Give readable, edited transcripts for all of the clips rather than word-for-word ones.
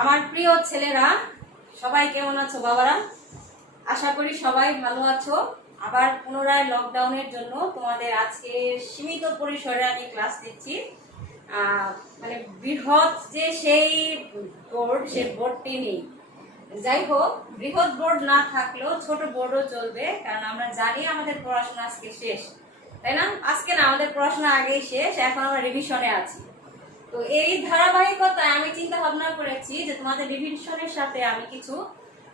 আমার প্রিয় ছেলেরা সবাই কেমন আছো বাবারা? আশা করি সবাই ভালো আছো। আবার পুনরায় লকডাউনের জন্য তোমাদের আজকে সীমিত পরিসরে আমি ক্লাস দিচ্ছি। মানে বৃহৎ যে সেই বোর্ডটি নেই। যাই হোক, বৃহৎ বোর্ড না থাকলেও ছোট বোর্ডও চলবে, কারণ আমরা জানি আমাদের পড়াশোনা আজকে শেষ, তাই না? আজকে না, আমাদের পড়াশোনা আগেই শেষ, এখন আমরা রিভিশনে আছি। তো এই ধারাবাহিকতায় আমি চিন্তা ভাবনা করেছি যে তোমাদের রিভিশনের সাথে আমি কিছু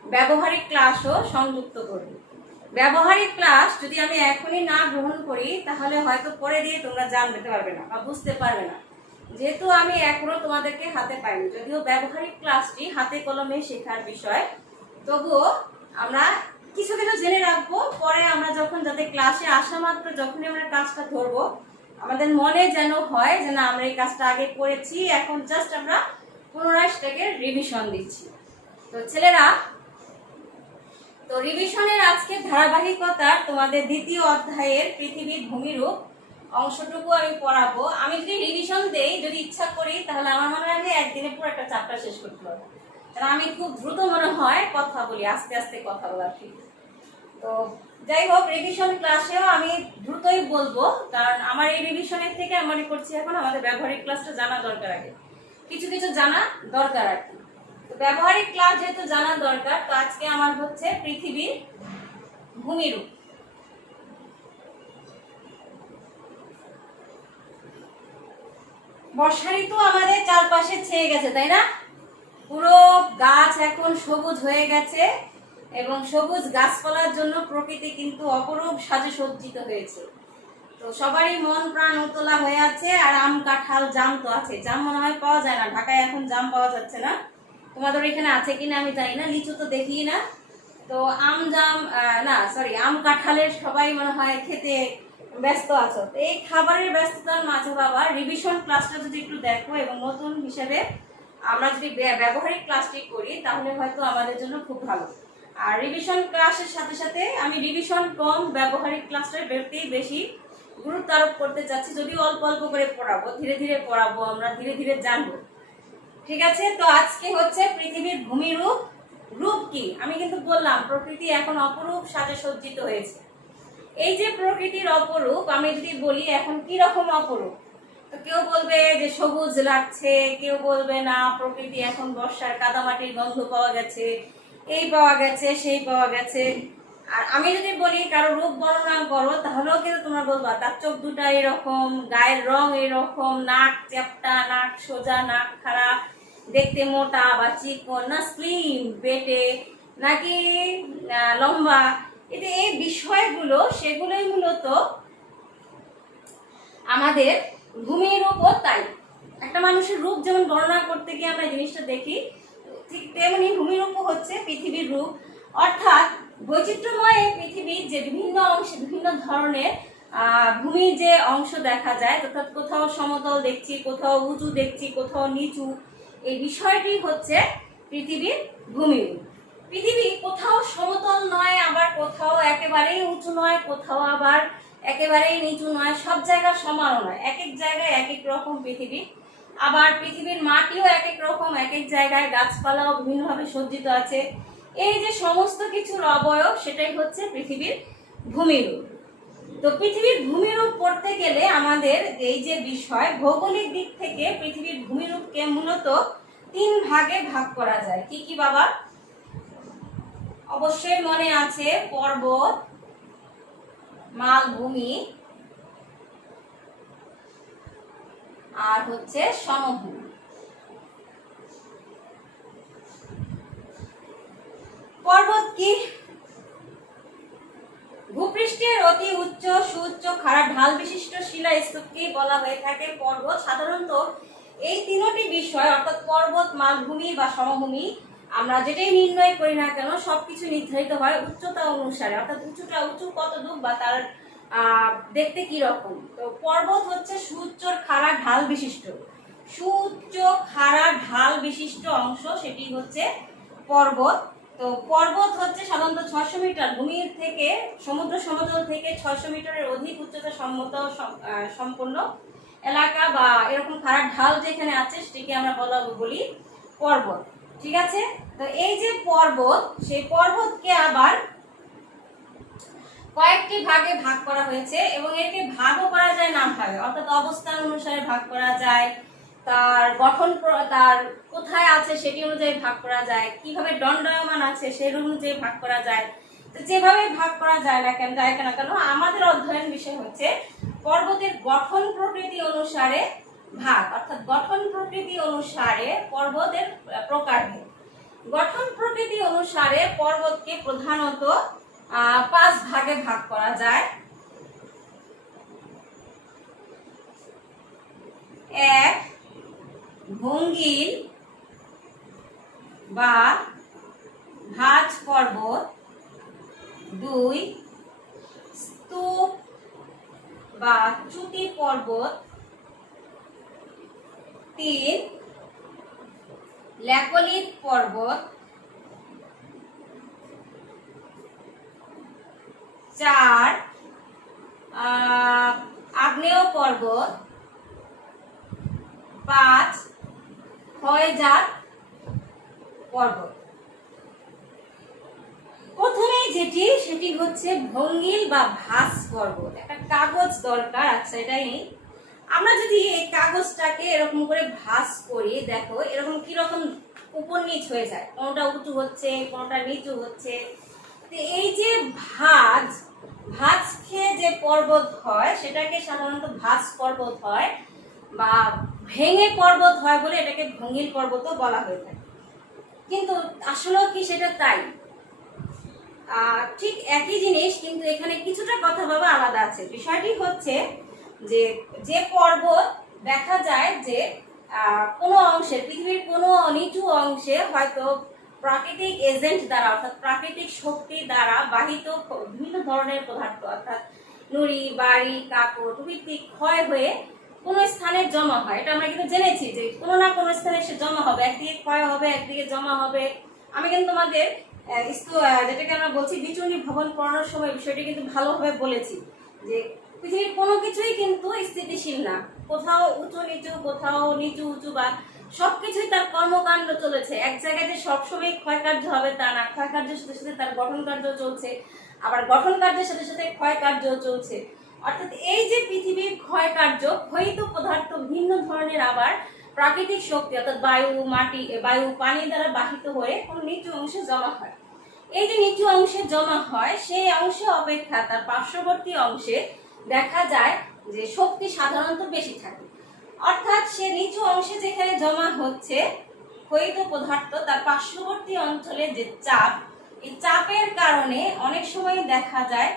ব্যবহারিক ক্লাসও সংযুক্ত করব। ব্যবহারিক ক্লাস যদি আমি এখনই না গ্রহণ করি তাহলে হয়তো পরে দিয়ে তোমরা জানতে পারবে না বা বুঝতে পারবে না, যেহেতু আমি এখনো তোমাদেরকে হাতে পাইনি। যদিও ব্যবহারিক ক্লাসটি হাতে কলমে শেখার বিষয়, তবুও আমরা কিছু কিছু জেনে রাখবো। পরে আমরা যখন যাতে ক্লাসে আসা মাত্র যখনই আমরা কাজটা ধরবো, আমাদের মনে যেন হয় যে না, আমরা এই কাজটা আগে করেছি, এখন জাস্ট আমরা পুনরায় সেটাকে রিভিশন দিচ্ছি। তো ছেলেরা, তো রিভিশনের আজকে ধারাবাহিকতার তোমাদের দ্বিতীয় অধ্যায়ের পৃথিবীর ভূমিরূপ অংশটুকু আমি পড়াবো। আমি যদি রিভিশন দেই, যদি ইচ্ছা করি, তাহলে আমার মনে হয় একদিনে পুরো একটা চ্যাপ্টার শেষ করতে পারবো। কারণ আমি খুব দ্রুত মনে হয় কথা বলি, আস্তে আস্তে কথা বলা ঠিক। তো যাই হোক, রিভিশন ক্লাসেও আমি দ্রুতই বলবো, কারণ আমার এই রিভিশনের থেকে আমি মনে করছি এখন আমাদের ব্যবহারিক ক্লাসটা জানা দরকার, আগে কিছু কিছু জানা দরকার আর কি। তো ব্যবহারিক ক্লাস যেহেতু জানা দরকার, তো আজকে আমার হচ্ছে পৃথিবীর ভূমিরূপ। বর্ষা ঋতু আমাদের চারপাশে ছেয়ে গেছে, তাই না? পুরো গাছ এখন সবুজ হয়ে গেছে এবং সবুজ গাছপালার জন্য প্রকৃতি কিন্তু অপরূপ সাজে সজ্জিত হয়েছে। তো সবারই মন প্রাণ উতলা হয়ে আছে। আর আম, কাঁঠাল, জাম তো আছে। জাম মনে হয় পাওয়া যায় না, ঢাকায় এখন জাম পাওয়া যাচ্ছে না। তোমাদের এখানে আছে কিনা আমি জানি না। লিচু তো দেখি না। তো আম, জাম না, সরি, আম, কাঁঠালের সবাই মনে হয় খেতে ব্যস্ত আছো। তো এই খাবারের ব্যস্ততার মাঝে বাবা রিভিশন ক্লাসটা যদি একটু দেখো এবং নতুন হিসেবে আমরা যদি ব্যবহারিক ক্লাসটি করি, তাহলে হয়তো আমাদের জন্য খুব ভালো। আর রিভিশন ক্লাসের সাথে সাথে আমি রিভিশন কম ব্যবহারিক ক্লাসটার বেশি গুরুত্ব আরোপ করতে চাচ্ছি। যদিও অল্প অল্প করে পড়াবো, ধীরে ধীরে পড়াবো, আমরা ধীরে ধীরে জানবো। ঠিক আছে? তো আজকে হচ্ছে পৃথিবীর ভূমিরূপ। রূপ কি? আমি কিন্তু বললাম প্রকৃতি এখন অপরূপ সাজে সজ্জিত হয়েছে। এই যে প্রকৃতির অপরূপ, আমি যদি বলি এখন কি রকম অপরূপ, তো কেউ বলবে যে সবুজ লাগছে, কেউ বলবে না প্রকৃতি এখন বর্ষার কাদামাটির গন্ধ পাওয়া গেছে, এই পাওয়া গেছে, সেই পাওয়া গেছে। আর আমি যদি বলি কারো রূপ বর্ণনা করো, তাহলেও কিন্তু তোমরা বলবা তার চোখ দুটা এরকম, গায়ের রং এরকম, নাক চ্যাপ্টা, নাক সোজা, নাক খাড়া, দেখতে মোটা বা চিকন, না স্লিম, পেটে, নাকি লম্বা। এতে এই বিষয়গুলো সেগুলোই মূলত আমাদের ভূমির উপর। তাই একটা মানুষের রূপ যেমন বর্ণনা করতে গিয়ে আমরা জিনিসটা দেখি, ঠিক তেমনি ভূমির উপর হচ্ছে পৃথিবীর রূপ। অর্থাৎ বৈচিত্র্যময় পৃথিবীর যে বিভিন্ন অংশে বিভিন্ন ধরনের ভূমির যে অংশ দেখা যায়, অর্থাৎ কোথাও সমতল দেখছি, কোথাও উঁচু দেখছি, কোথাও নিচু। এই বিষয়টি হচ্ছে পৃথিবীর ভূমির। পৃথিবী কোথাও সমতল নয়, আবার কোথাও একেবারেই উঁচু নয়, কোথাও আবার একেবারেই নিচু নয়, সব জায়গা সমানও নয়, এক এক জায়গায় এক এক রকম পৃথিবী। আবার পৃথিবীর মাটিও এক এক রকম, এক এক জায়গায় গাছপালাও বিভিন্নভাবে সজ্জিত আছে। এই যে সমস্ত কিছুর অবয়ব, সেটাই হচ্ছে পৃথিবীর ভূমিরূপ। তো পৃথিবীর ভূমিরূপ পড়তে গেলে আমাদের এই যে বিষয়, ভৌগোলিক দিক থেকে পৃথিবীর ভূমিরূপকে মূলত 3 ভাগে ভাগ করা যায়। কি কি বাবা? অবশ্যই মনে আছে, পর্বত, মালভূমি আর হচ্ছে সমভূমি। পর্বত কি? ভূপৃষ্ঠের অতি উচ্চ, সুউচ্চ, খাড়া ঢাল বিশিষ্ট শিলা স্তূপকেই বলা হয়ে থাকে পর্বত। সাধারণত এই 3টি বিষয়, অর্থাৎ পর্বত, মালভূমি বা সমভূমি, আমরা যেটাই নির্ণয় করি না কেন সবকিছু নির্ধারিত হয় উচ্চতা অনুসারে, অর্থাৎ উঁচুটা উঁচু কত দূর বা তার দেখতে কি রকম। তো পর্বত হচ্ছে সুউচ্চ খাড়া ঢাল বিশিষ্ট, সুউচ্চ খাড়া ঢাল বিশিষ্ট অংশ, সেটি হচ্ছে পর্বত। তো পর্বত হচ্ছে সাধারণত 600 মিটার ভূমির থেকে, সমুদ্র সমতল থেকে 600 মিটারের অধিক উচ্চতা সম্পন্ন এলাকা বা এরকম খাড়া ঢাল যেখানে আছে সেটিকে আমরা বলি পর্বত। ঠিক আছে। তো এই যে পর্বত, সেই পর্বতকে আবার কয়েকটি ভাগে ভাগ করা হয়েছে এবং একে ভাগও করা যায় নাম ভাগে, অর্থাৎ অবস্থান অনুসারে ভাগ করা যায়, তার গঠন তার কোথায় আছে সেটি অনুযায়ী ভাগ করা যায়, কিভাবে দণ্ডায়মান আছে সেই অনুযায়ী ভাগ করা যায়। তো যেভাবে ভাগ করা যায় না কেন আমাদের অধ্যয়ন বিষয় হচ্ছে পর্বতের গঠন প্রকৃতি অনুসারে ভাগ, অর্থাৎ গঠন প্রকৃতি অনুসারে পর্বতের প্রকারভেদ। গঠন প্রকৃতি অনুসারে পর্বতকে প্রধানত 5 ভাগে ভাগ করা যায়। 1 ভঙ্গিল বা ভাঁজ পর্বত, 2 স্তূপ বা চ্যুতি পর্বত, 3 ল্যাকলিত পর্বত, 4 আগ্নেয় পর্বত, 5 ক্ষয়জাত পর্বত। প্রথমে সেটি হচ্ছে ভঙ্গিল বা ভাঁজ পর্বত। একটা কাগজ দরকার, আচ্ছা এটাই। আমরা যদি এই কাগজটাকে এরকম করে ভাঁজ করি, দেখো এরকম কি রকম উপর নিচ হয়ে যায়, কোনোটা উঁচু হচ্ছে কোনোটা নিচু হচ্ছে। এই যে ভাঁজ খেয়ে যে পর্বত হয় সেটাকে সাধারণত ভাঁজ পর্বত হয় বা ভেঙে পর্বত হয় বলে এটাকে ভঙ্গিল পর্বতও বলা হয়ে থাকে। কিন্তু আসলে কি সেটা তাই? ঠিক একই জিনিস, কিন্তু এখানে কিছুটা কথা বাবা আলাদা আছে। বিষয়টি হচ্ছে যে পর্বত দেখা যায় যে কোনো অংশে, পৃথিবীর কোনো নিচু অংশে হয়তো প্রাকৃতিক এজেন্ট দ্বারা, অর্থাৎ প্রাকৃতিক শক্তি দ্বারা বাহিত বিভিন্ন ধরনের পদার্থ, অর্থাৎ নুড়ি, বাড়ি, কাপড় প্রভৃতি ক্ষয় হয়ে কোনো স্থানে জমা হয়। এটা আমরা কিন্তু জেনেছি যে কোনো না কোনো স্থানে এসে জমা হবে, একদিকে ক্ষয় হবে একদিকে জমা হবে। আমি কিন্তু তোমাদের যেটাকে আমরা বলছি বিচূর্ণী ভবন পড়ানোর সময় বিষয়টি কিন্তু ভালোভাবে বলেছি যে পৃথিবীর কোনো কিছুই কিন্তু স্থিতিশীল না, কোথাও উঁচু নিচু, কোথাও নিচু উঁচু, বা সবকিছুই তার কর্মকাণ্ড চলেছে। এক জায়গায় যে সবসময় ক্ষয় কার্য হবে তা না, ক্ষয় কার্যের সাথে সাথে তার গঠন কার্য চলছে, আবার গঠন কার্যের সাথে সাথে ক্ষয় কার্য চলছে। অর্থাৎ এই যে পৃথিবীর ক্ষয় কার্য, ক্ষয়িত পদার্থ ভিন্ন ধরনের আবার প্রাকৃতিক শক্তি, অর্থাৎ বায়ু, মাটি, বায়ু, পানি দ্বারা বাহিত হয়ে কোনো নিচু অংশে জমা হয়। এই যে নিচু অংশে জমা হয় সেই অংশ অপেক্ষা তার পার্শ্ববর্তী অংশে দেখা যায় যে শক্তি সাধারণত বেশি থাকে। অর্থাৎ সে নিচু অংশে যেখানে জমা হচ্ছে ক্ষয়িত পদার্থ, তার পার্শ্ববর্তী অঞ্চলে যে চাপ, এই চাপের কারণে অনেক সময় দেখা যায়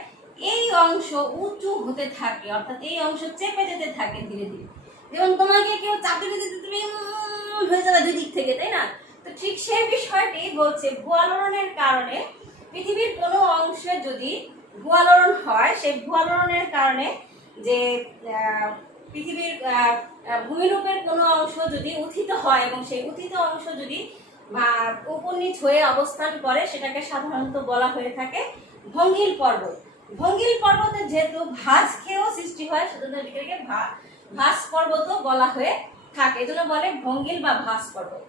এই অংশ উঁচু হতে থাকে, অর্থাৎ এই অংশ চেপে যেতে থাকে ধীরে ধীরে। যেমন তোমাকে কেউ চাপে দিতে তুমি হয়ে যাবে দুই দিক থেকে, তাই না? তো ঠিক সেই বিষয়টি বলছে ভূয়ালোড়নের কারণে পৃথিবীর কোনো অংশে যদি ভূয়ালোড়ন হয়, সেই ভূয়ালোড়নের কারণে যে পৃথিবীর ভূমিরূপের কোনো অংশ যদি উত্থিত হয় এবং সেই উত্থিত অংশ যদি উপর নিচ হয়ে অবস্থান করে, সেটাকে সাধারণত বলা হয়ে থাকে ভঙ্গিল পর্বত। ভঙ্গিল পর্বতে যেহেতু ভাঁজ খেয়েও সৃষ্টি হয়, সেজন্য এটাকে ভাঁজ পর্বতও বলা হয়ে থাকে, এজন্য বলে ভঙ্গিল বা ভাঁজ পর্বত।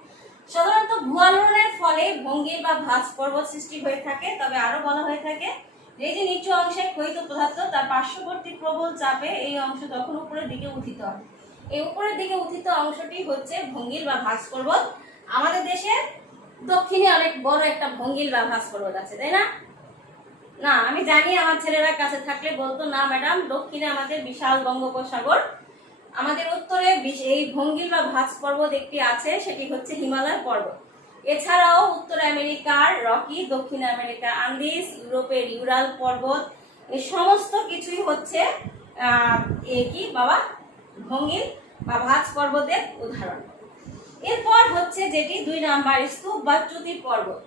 সাধারণত ভূয়ালোড়নের ফলে ভঙ্গিল বা ভাঁজ পর্বত সৃষ্টি হয়ে থাকে। তবে আরো বলা হয়ে থাকে এই যে নিচু অংশে ক্ষয়িত পদার্থ, তার পার্শ্ববর্তী প্রবল চাপে এই অংশ তখন উপরের দিকে উত্থিত হয়। এই উপরের দিকে উত্থিত অংশটি হচ্ছে ভঙ্গিল বা ভাঁজ পর্বত। আমাদের দেশের দক্ষিণে অনেক বড় একটা ভঙ্গিল বা ভাঁজ পর্বত আছে, তাই না? না, আমি জানি আমার ছেলেরা কাছে থাকলে বলতো না ম্যাডাম, দক্ষিণে আমাদের বিশাল বঙ্গোপসাগর, আমাদের উত্তরে এই ভঙ্গিল বা ভাঁজ পর্বত একটি আছে, সেটি হচ্ছে হিমালয় পর্বত। এছাড়াও উত্তর আমেরিকার রকি, দক্ষিণ আমেরিকার আন্দিজ, ইউরোপের ইউরাল পর্বত, এই সমস্ত কিছুই হচ্ছে কি বাবা ভঙ্গিল বা ভাঁজ পর্বতের উদাহরণ। এরপর হচ্ছে যেটি 2 নাম্বার, স্তূপ বা চ্যুতি পর্বত।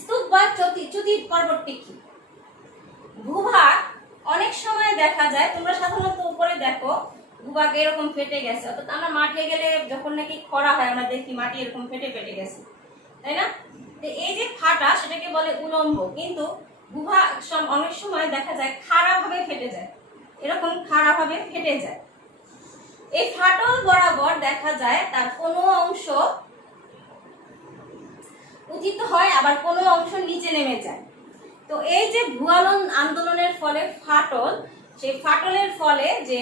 স্তূপ বা চ্যুতি পর্বতটি কি? ভূভাগ অনেক সময় দেখা যায়, তোমরা সাধারণত উপরে দেখো ভূভাগ এরকম ফেটে গেছে, অর্থাৎ আমরা মাঠে গেলে যখন নাকি খরা হয় আমরা দেখি মাটি এরকম ফেটে ফেটে গেছে, তাই না? তো এই যে ফাটা সেটাকে বলে উলম্ব, কিন্তু ভূভাগ অনেক সময় দেখা যায় খাড়া ভাবে ফেটে যায়, এরকম খাড়া ভাবে ফেটে যায়। এই ফাটল বরাবর দেখা যায় তার কোনো অংশ উত্থিত হয়, আবার কোনো অংশ নিচে নেমে যায়। তো এই যে ভূয়ালন আন্দোলনের ফলে ফাটল, সেই ফাটলের ফলে যে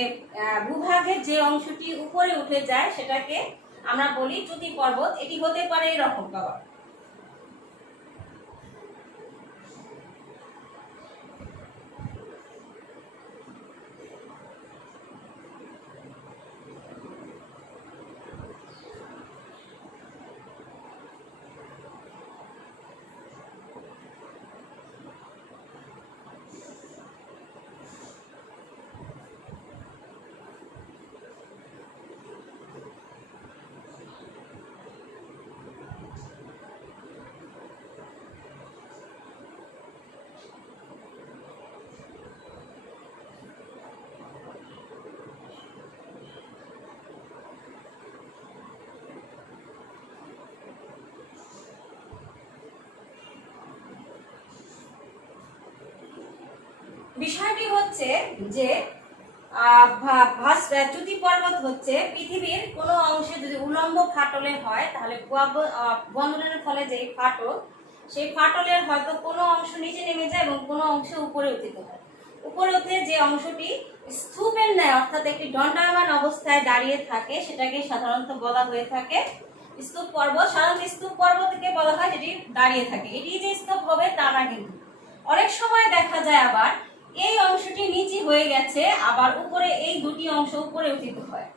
ভূভাগের যে অংশটি উপরে উঠে যায় সেটাকে আমরা বলি চ্যুতি পর্বত। এটি হতে পারে এরকম বাবা। বিষয়টি হচ্ছে যে চ্যুতি পর্বত হচ্ছে পৃথিবীর কোনো অংশে যদি উলম্ব ফাটলে হয়, তাহলে বন্ধনের ফলে যে ফাটল, সেই ফাটলের হয়তো কোনো অংশ নিচে নেমে যায় এবং কোনো অংশ উপরে উত্থিত হয়। উপরে উঠে যে অংশটি স্তূপের ন্যায় অর্থাৎ একটি দণ্ডায়মান অবস্থায় দাঁড়িয়ে থাকে সেটাকে সাধারণত বলা হয়ে থাকে স্তূপ পর্বত। সাধারণত স্তূপ পর্বতকে বলা হয় যেটি দাঁড়িয়ে থাকে। এটি যে স্তূপ হবে তা না, কিন্তু অনেক সময় দেখা যায় আবার এই অংশটি নিচে হয়ে গেছে, আবার উপরে এই দুটি অংশ উপরে উত্থিত হয়,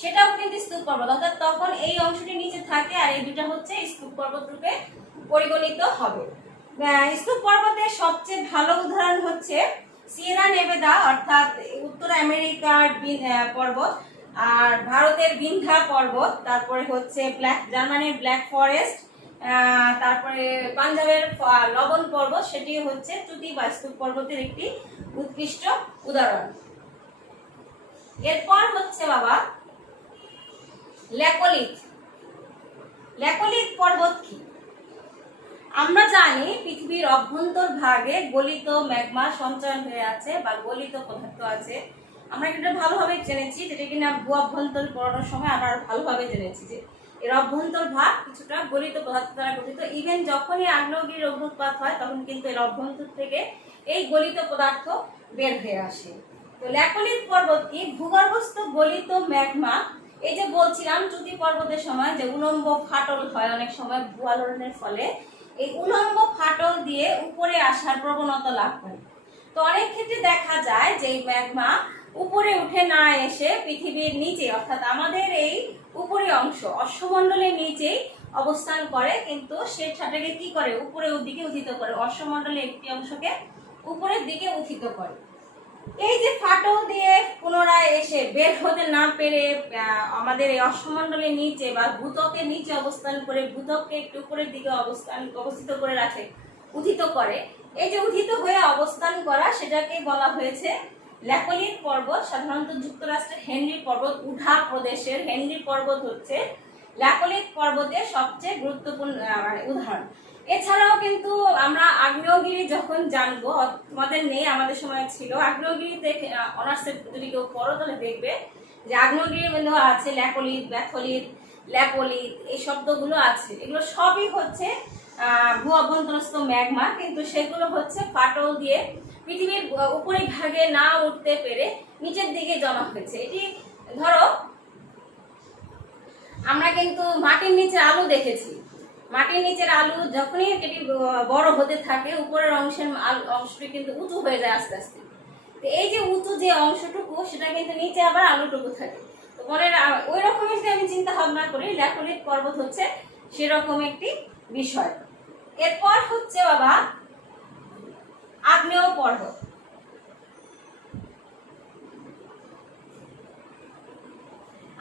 সেটাও কিন্তু স্তূপ পর্বত। অর্থাৎ তখন এই অংশটি নিচে থাকে আর এই দুটা হচ্ছে স্তূপ পর্বত রূপে পরিগণিত হবে। স্তূপ পর্বতের সবচেয়ে ভালো উদাহরণ হচ্ছে সিয়েরা নেভেদা, অর্থাৎ উত্তর আমেরিকার পর্বত, আর ভারতের বিন্ধ্যা পর্বত, তারপরে হচ্ছে জার্মানির ব্ল্যাক ফরেস্ট, তারপরে পাঞ্জাবের লবণ পর্বত, সেটি হচ্ছে চ্যুতি বা স্তূপ পর্বতের একটি উৎকৃষ্ট উদাহরণ। এরপর হচ্ছে বাবা ল্যাকোলিথ। ল্যাকোলিথ পর্বত কি? আমরা জানি পৃথিবীর অভ্যন্তর ভাগে গলিত ম্যাগমা সঞ্চয়ন হয়ে আছে বা গলিত পদার্থ আছে। আমরা এটা ভালোভাবে জেনেছি, যেটা কিনা ভূ অভ্যন্তর পড়ানোর সময় আমরা ভালোভাবে জেনেছি যে এর অভ্যন্তর ভাগ কিছুটা গলিত পদার্থ দ্বারা গঠিত। ইভেন যখনই আগ্নেয়গিরির অগ্নুৎপাত হয় তখন কিন্তু এর অভ্যন্তর থেকে এই গলিত পদার্থ বের হয়ে আসে। তো ল্যাকোলিথ পর্বত কি? ভূগর্ভস্থ গলিত ম্যাগমা। এই যে বলছিলাম চ্যুতি পর্বতের সময় যে উলম্ব ফাটল হয় অনেক সময় ভূয়ালোড়নের ফলে, এই উলম্ব ফাটল দিয়ে উপরে আসার প্রবণতা লাভ করে। তো অনেক ক্ষেত্রে দেখা যায় যে এই ম্যাগমা উপরে উঠে না এসে পৃথিবীর নিচে অর্থাৎ আমাদের এই উপরি অংশ অশ্বমণ্ডলের নিচেই অবস্থান করে, কিন্তু সেটাকে কি করে উপরের দিকে উত্থিত করে, অশ্বমণ্ডলের একটি অংশকে উপরের দিকে উত্থিত করে। এই যে ফাটল দিয়ে পুনরায় এসে বের হতে না পেরে আমাদের এই অশ্বমণ্ডলের নিচে বা ভূত্বকের নিচে অবস্থান করে ভূত্বককে একটু উপরের দিকে অবস্থিত করে রাখে, উত্থিত করে। এই যে উত্থিত হয়ে অবস্থান করা সেটাকে বলা হয়েছে ল্যাকোলিথ পর্বত। সাধারণত যুক্তরাষ্ট্রের হেনরি পর্বত উঠা প্রদেশের হেনরি পর্বত হচ্ছে ল্যাকোলিথ পর্বতের সবচেয়ে গুরুত্বপূর্ণ উদাহরণ। এছাড়াও কিন্তু আমরা আগ্নেয়গিরি যখন জানবো, তোমাদের নেই আমাদের সময় ছিল, আগ্নেয়গিরিতে অনার্সে যদি কেউ পড়ো তাহলে দেখবে যে আগ্নেয়গিরির মধ্যে আছে ল্যাকোলিথ, ব্যাথোলিথ, ল্যাপোলিথ, এই শব্দগুলো আছে। এগুলো সবই হচ্ছে ভূ অভ্যন্তরস্থ ম্যাগমা, কিন্তু সেগুলো হচ্ছে ফাটল দিয়ে পৃথিবীর উপরি ভাগে না উঠতে পেরে নিচের দিকে জমা হয়েছে। এটি ধরো আমরা কিন্তু মাটির নিচে আলু দেখেছি, মাটির নিচের আলু যখনই এটি বড় হতে থাকে উপরের অংশটি কিন্তু উঁচু হয়ে যায় আস্তে আস্তে। তো এই যে উঁচু যে অংশটুকু সেটা কিন্তু নিচে আবার আলুটুকু থাকে। তো পরে ওই রকমের যদি আমি চিন্তা ভাবনা করি, ল্যাকোলিথ পর্বত হচ্ছে সেরকম একটি বিষয়। এরপর হচ্ছে বাবা আগ্নেয় পর্বত।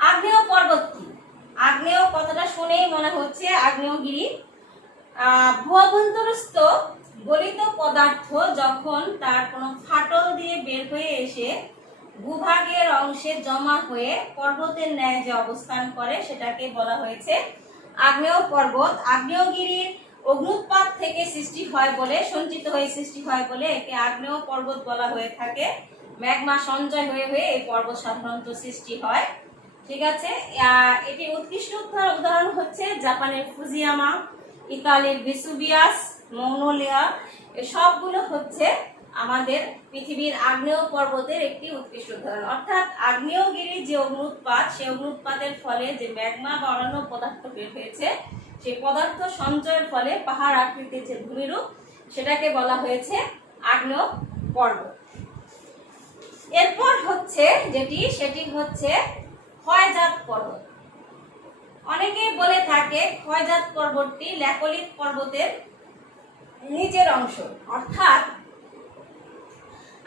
আগ্নেয় পর্বত কি? আগ্নেয় কথাটা শুনেই মনে হচ্ছে আগ্নেয়গিরি। ভূঅভ্যন্তরস্থ গলিত পদার্থ যখন তার কোনো ফাটল দিয়ে বের হয়ে এসে ভূভাগের অংশে জমা হয়ে পর্বতের ন্যায় যে অবস্থান করে সেটাকে বলা হয়েছে আগ্নেয় পর্বত। আগ্নেয়গিরির অগ্নুৎপাত থেকে সৃষ্টি হয় বলে, সঞ্চিত হয়ে সৃষ্টি হয় বলে একে আগ্নেয় পর্বত বলা হয়ে থাকে। ম্যাগমা সঞ্চয় হয়ে হয়ে এই পর্বত সাধারণত সৃষ্টি হয়। ঠিক আছে, এটি উৎকৃষ্ট উদাহরণ হচ্ছে জাপানের ফুজিয়ামা, ইতালির ভেসুভিয়াস, মৌন লেয়ার, সবগুলো হচ্ছে আমাদের পৃথিবীর আগ্নেয় পর্বতের একটি উৎকৃষ্ট উদাহরণ। অর্থাৎ আগ্নেয়গিরির যে অগ্নুৎপাত, সেই অগ্নুৎপাতের ফলে যে ম্যাগমা বা অন্যান্য পদার্থ বের হয়েছে, সেই পদার্থ সঞ্চয়ের ফলে পাহাড় আকৃতির যে ভূমিরূপ, সেটাকে বলা হয়েছে আগ্নেয় পর্বত। এরপর হচ্ছে সেটি হচ্ছে ক্ষয়জাত পর্বত। অনেকেই বলে থাকে ক্ষয়জাত পর্বতটি ল্যাকোলিথ পর্বতের নিচের অংশ। অর্থাৎ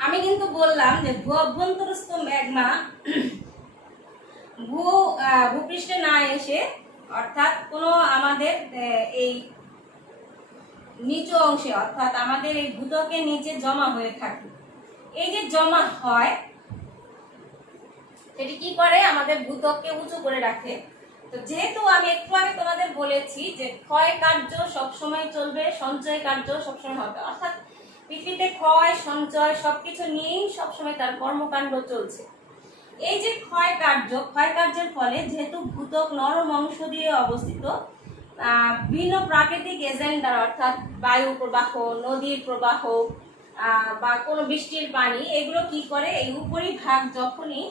আমি কিন্তু বললাম যে ভূ অভ্যন্তরস্থ ম্যাগমা ভূপৃষ্ঠে না এসে, অর্থাৎ কোনো আমাদের এই নিচু অংশে, অর্থাৎ আমাদের এই ভূত্বকের নিচে জমা হয়ে থাকে। এই যে জমা হয়, সেটি কি করে? আমাদের ভূত্বককে উঁচু করে রাখে। তো যেহেতু আমি একটু আগে তোমাদের বলেছি যে ক্ষয় কার্য সবসময় চলবে, সঞ্চয় কার্য সবসময় হবে। অর্থাৎ পৃথিবীতে ক্ষয় সঞ্চয় সবকিছু নিয়েই সবসময় তার কর্মকাণ্ড চলছে। এই যে ক্ষয় কার্যের ফলে যেহেতু ভূত্বক নরম অংশ দিয়ে অবস্থিত, বিভিন্ন প্রাকৃতিক এজেন্ট দ্বারা, অর্থাৎ বায়ু প্রবাহ, নদীর প্রবাহ বা কোনো বৃষ্টির পানি, এগুলো কি করে? এই উপরিভাগ যখনই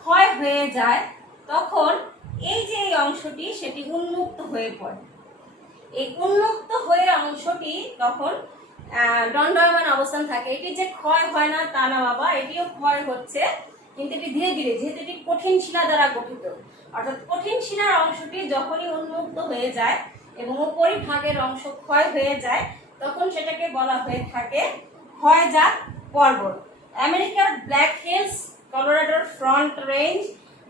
ক্ষয় হয়ে যায়, তখন এই যে এই অংশটি, সেটি উন্মুক্ত হয়ে পড়ে। এই উন্মুক্ত হয়ে অংশটি তখন দণ্ডায়মান অবস্থান থাকে। এটি যে ক্ষয় হয় না তা না বাবা, এটিও ক্ষয় হচ্ছে, কিন্তু এটি ধীরে ধীরে, যেহেতু এটি কঠিন শিলা দ্বারা গঠিত, অর্থাৎ কঠিন শিলার অংশটি যখনই উন্মুক্ত হয়ে যায় এবং উপরিভাগের অংশ ক্ষয় হয়ে যায়, তখন সেটাকে বলা হয়ে থাকে ক্ষয়জাত পর্বত। আমেরিকার ব্ল্যাক হিলস, কলোরাডোর ফ্রন্ট রেঞ্জ,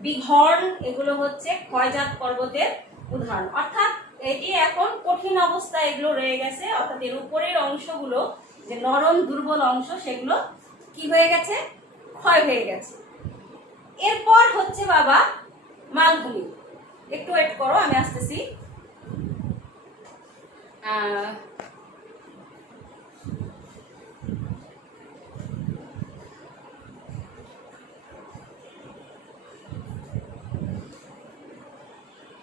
বিগ হর্ন, এগুলো হচ্ছে ক্ষয়জাত পর্বতের উদাহরণ। অর্থাৎ এটি এখন কঠিন অবস্থায় এগুলো রয়ে গেছে, অর্থাৎ এর উপরের অংশগুলো যে নরম দুর্বল অংশ, সেগুলো কি হয়ে গেছে? ক্ষয় হয়ে গেছে। এরপর হচ্ছে বাবা মালভূমি। একটু ওয়েট করো, আমি আসতেছি।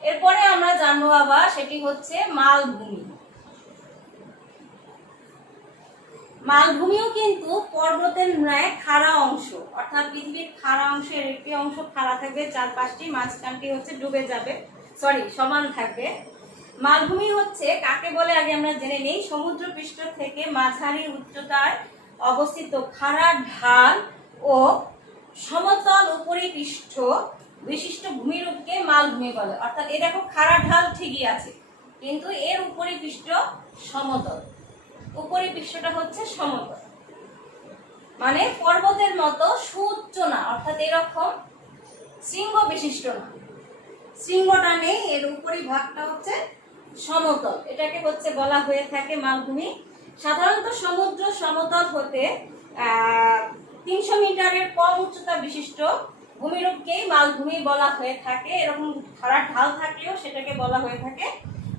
এরপরে আমরা জানবো বাবা, সেটি হচ্ছে মালভূমি। মালভূমিও কিন্তু পর্বতের ন্যায় খাড়া অংশ, অর্থাৎ পৃথিবীর খাড়া অংশের একটি অংশ খাড়া থাকবে, 4-5টি, মাঝখানটি হচ্ছে ডুবে যাবে, সমান থাকবে। মালভূমি হচ্ছে কাকে বলে আগে আমরা জেনে নেই। সমুদ্রপৃষ্ঠ থেকে মাঝারি উচ্চতায় অবস্থিত খাড়া ঢাল ও সমতল উপরিপৃষ্ঠ বিশিষ্ট ভূমিরূপকে মালভূমি বলে। অর্থাৎ এ দেখো, খাড়া ঢাল ঠিকই আছে, কিন্তু এর উপরিপৃষ্ঠ সমতল, উপরিপৃষ্ঠটা হচ্ছে সমতল, মানে পর্বতের মতো সুউচ্চ না, অর্থাৎ এরকম শৃঙ্গ বিশিষ্ট না, শৃঙ্গটা নেই, এর উপরিভাগটা হচ্ছে সমতল। এটাকে হচ্ছে বলা হয়ে থাকে মালভূমি। সাধারণত সমুদ্র সমতল হতে 300 মিটারের কম উচ্চতা বিশিষ্ট ভূমিরূপকেই মালভূমি বলা হয়ে থাকে। এরকম খাড়া ঢাল থাকলেও সেটাকে বলা হয়ে থাকে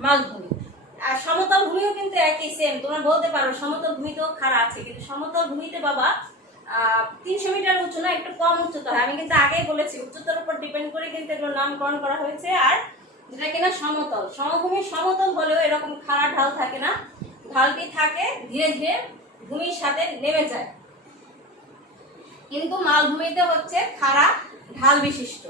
মালভূমি। আর সমতল ভূমিও কিন্তু একই, সেম। তোমরা বলতে পারো সমতল ভূমিতেও খাড়া আছে, কিন্তু সমতল ভূমিতে বাবা 300 মিটার উচ্চ না, একটু কম উচ্চতা হয়। আমি কিন্তু আগেই বলেছি উচ্চতার উপর ডিপেন্ড করে কিন্তু এগুলোর নামকরণ করা হয়েছে। আর যেটা কিনা সমতল, সমভূমি সমতল হলেও এরকম খাড়া ঢাল থাকে না, ঢালটি থাকে ধীরে ধীরে ভূমির সাথে নেমে যায়, কিন্তু মালভূমিতে হচ্ছে খাড়া ঢাল বিশিষ্ট।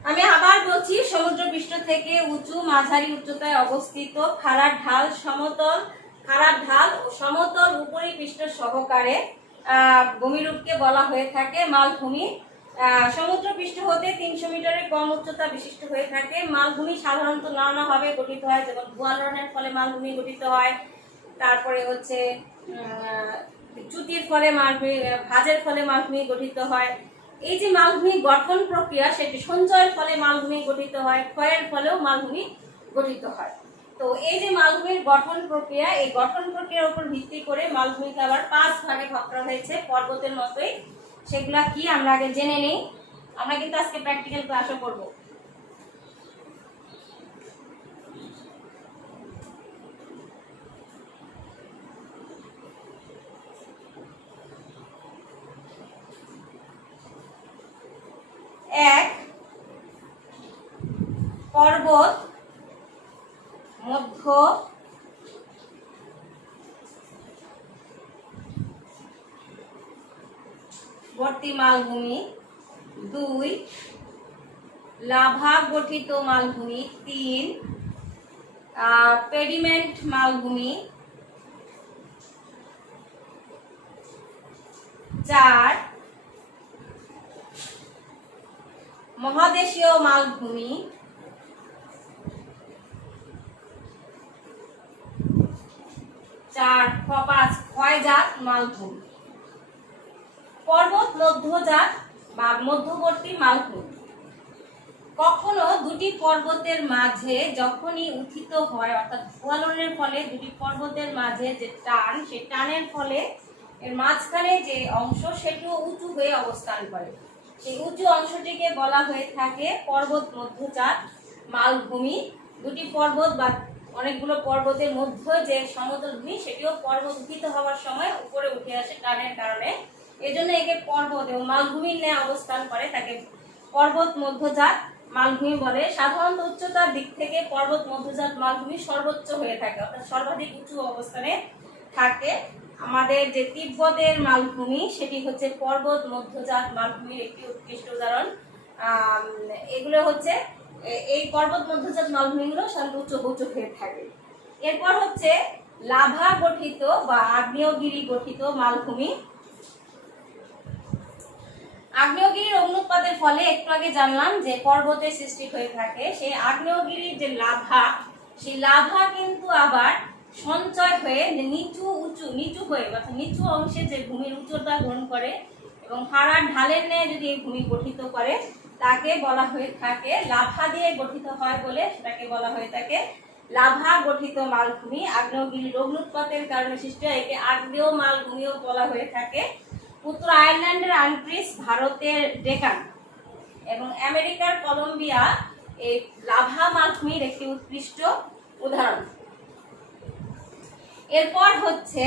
আমি আবার বলছি, সমুদ্রপৃষ্ঠ থেকে উঁচু মাঝারি উচ্চতায় অবস্থিত খাড়া ঢাল, খাড়া ঢাল ও সমতল উপরিপৃষ্ঠ সহকারে ভূমিরূপকে বলা হয়ে থাকে মালভূমি। সমুদ্রপৃষ্ঠ হতে 300 মিটারের কম উচ্চতা বিশিষ্ট হয়ে থাকে। মালভূমি সাধারণত নানাভাবে গঠিত হয়, যেমন ভূয়ালনের ফলে মালভূমি গঠিত হয়, তারপরে হচ্ছে চ্যুতির ফলে মালভূমি, ভাঁজের ফলে মালভূমি গঠিত হয়। এই যে মালভূমি গঠন প্রক্রিয়া, সেটি সঞ্চয়ের ফলে মালভূমি গঠিত হয়, ক্ষয়ের ফলেও মালভূমি গঠিত হয়। তো এই যে মালভূমির গঠন প্রক্রিয়া, এই গঠন প্রক্রিয়ার উপর ভিত্তি করে মালভূমিকে আবার 5 ভাগে ভাগ করা হয়েছে, পর্বতের মতোই। সেগুলা কি আমরা আগে জেনে নেই। আমরা কিন্তু আজকে প্র্যাকটিক্যাল ক্লাসও করব। পর্বত মধ্যবর্তী মালভূমি, 2 লাভা গঠিত মালভূমি, 3 পেডিমেন্ট মালভূমি, 4 মহাদেশীয় মালভূমি, 5 ক্ষয়জাত মালভূমি। পর্বত মধ্যজাত বা মধ্যবর্তী মালভূমি কখনো দুটি পর্বতের মাঝে যখনই উত্থিত হয়, অর্থাৎ ভূয়ালনের ফলে দুটি পর্বতের মাঝে যে টান, সেই টানের ফলে এর মাঝখানে যে অংশ সেটিও উঁচু হয়ে অবস্থান করে, সেই উঁচু অংশটিকে বলা হয়ে থাকে পর্বত মধ্যজাত মালভূমি। দুটি পর্বত বা অনেকগুলো পর্বতের মধ্যে যে সমতল ভূমি সেটিও পর্বত উত্থিত হওয়ার সময় উপরে উঠে আসে টানের কারণে, এজন্য একে পর্বত এবং মালভূমির ন্যায় অবস্থান করে, তাকে পর্বত মধ্যজাত মালভূমি বলে। সাধারণত উচ্চতার দিক থেকে পর্বত মধ্যজাত মালভূমি সর্বোচ্চ হয়ে থাকে, অর্থাৎ সর্বাধিক উঁচু অবস্থানে থাকে। আমাদের যে তিব্বতের মালভূমি সেটি হচ্ছে পর্বত মধ্যজাত মালভূমির একটি উৎকৃষ্ট উদাহরণ। এগুলো হচ্ছে এই পর্বত মধ্যজাত মালভূমিগুলো সাধারণত উঁচু হয়ে থাকে। এরপর হচ্ছে লাভা গঠিত বা আগ্নেয়গিরি গঠিত মালভূমি। আগ্নেয়গিরির অগ্নুৎপাতের ফলে একটু আগে জানলাম যে পর্বতের সৃষ্টি হয়ে থাকে, সেই আগ্নেয়গিরির যে লাভা, সেই লাভা কিন্তু আবার সঞ্চয় হয়ে নিচু হয়ে অর্থাৎ নিচু অংশে যে ভূমির উচ্চতা গ্রহণ করে এবং হাড়ার ঢালের ন্যায় যদি এই ভূমি গঠিত করে তাকে বলা হয়ে থাকে, লাভা দিয়ে গঠিত হয় বলে সেটাকে বলা হয়ে থাকে লাভা গঠিত মালভূমি। আগ্নেয়গিরির অগ্নুৎপাতের কারণে সৃষ্টি হয়, একে আগ্নেয় মালভূমিও বলা হয়ে থাকে। উত্তর আয়ারল্যান্ডের আন্ট্রিস, ভারতের ডেকান এবং আমেরিকার কলম্বিয়া এই লাভা মালভূমির একটি উৎকৃষ্ট উদাহরণ। এরপর হচ্ছে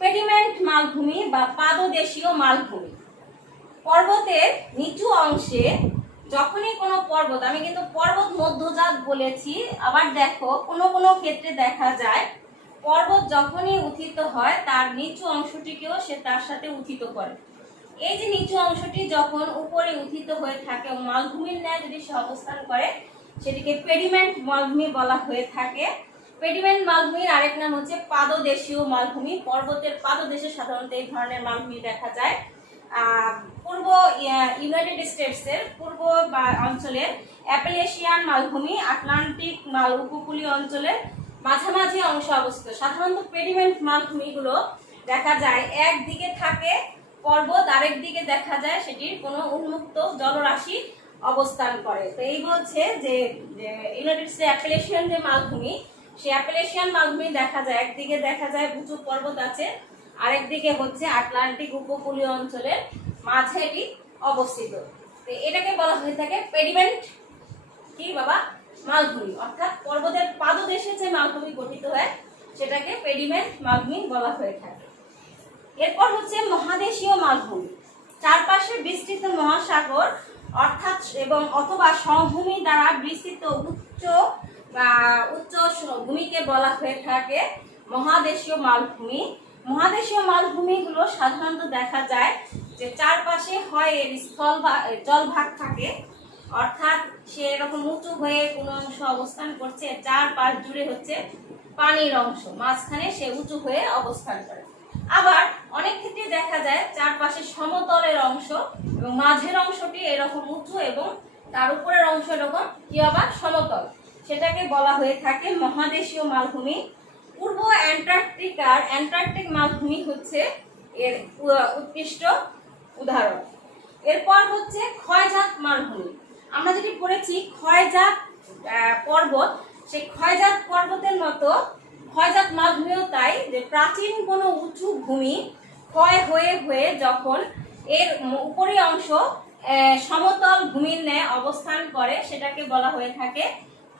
পেডিমেন্ট মালভূমি বা পাদদেশীয় মালভূমি। পর্বতের নিচু অংশে যখনই কোনো পর্বত, আমি কিন্তু পর্বত মধ্যজাত বলেছি, আবার দেখো কোনো ক্ষেত্রে দেখা যায় পর্বত যখনই উত্থিত হয় তার নিচু অংশটিকেও সে তার সাথে উত্থিত করে। এই যে নিচু অংশটি যখন উপরে উত্থিত হয়ে থাকে এবং মালভূমির ন্যায় যদি সে অবস্থান করে সেটিকে পেডিমেন্ট মালভূমি বলা হয়ে থাকে। পেডিমেন্ট মালভূমির আরেক নাম হচ্ছে পাদদেশীয় মালভূমি। পর্বতের পাদদেশে সাধারণত এই ধরনের মালভূমি দেখা যায়। পূর্ব ইউনাইটেড স্টেটসের পূর্ব অঞ্চলের অ্যাপালেশিয়ান মালভূমি আটলান্টিক উপকূলীয় অঞ্চলের মাঝামাঝি অংশ অবস্থিত। সাধারণত পেডিমেন্ট মালভূমিগুলো দেখা যায় একদিকে থাকে পর্বত, আরেক দিকে দেখা যায় সেটির কোনো উন্মুক্ত জলরাশি অবস্থান করে। তো এই বলছে যে ইউনাইটেড স্টেটস অ্যাপালেশিয়ান যে মালভূমি, সেই অ্যাপালেশিয়ান মালভূমি দেখা যায় একদিকে দেখা যায় উঁচু পর্বত আছে, আরেকদিকে হচ্ছে আটলান্টিক উপকূলীয় অঞ্চলের মাঝে এটি অবস্থিত। তো এটাকে বলা হয়ে থাকে পেডিমেন্ট কি বাবা মালভূমি, অর্থাৎ পর্বতের পাদদেশে যে মালভূমি গঠিত হয় সেটাকে পেডিমেন্ট মালভূমি বলা হয়ে থাকে। এরপর হচ্ছে মহাদেশীয় মালভূমি। চারপাশে বিস্তৃত মহাসাগর অর্থাৎ এবং অথবা সমভূমি দ্বারা বিস্তৃত উচ্চ ভূমিকে বলা হয়ে থাকে মহাদেশীয় মালভূমি। মহাদেশীয় মালভূমিগুলো সাধারণত দেখা যায় যে চারপাশে হয় এর জলভাগ থাকে, অর্থাৎ সে এরকম উঁচু হয়ে কোনো অংশ অবস্থান করছে, চারপাশ জুড়ে হচ্ছে পানির অংশ, মাঝখানে সে উঁচু হয়ে অবস্থান করে। আবার অনেক ক্ষেত্রে দেখা যায় চারপাশে সমতলের অংশ এবং মাঝের অংশটি এরকম উঁচু এবং তার উপরের অংশ এরকম কি আবার সমতল, সেটাকে বলা হয়ে থাকে মহাদেশীয় মালভূমি। পূর্ব অ্যান্টার্কটিক মালভূমি হচ্ছে এর উৎকৃষ্ট উদাহরণ। এরপর হচ্ছে ক্ষয়জাত মালভূমি। আমরা যেটি পড়েছি ক্ষয়জাত পর্বত, সেই ক্ষয়জাত পর্বতের মতো ক্ষয়জাত মালভূমিও তাই, যে প্রাচীন কোনো উঁচু ভূমি ক্ষয় হয়ে হয়ে যখন এর উপরের অংশ সমতল ভূমির ন্যায় অবস্থান করে সেটাকে বলা হয়ে থাকে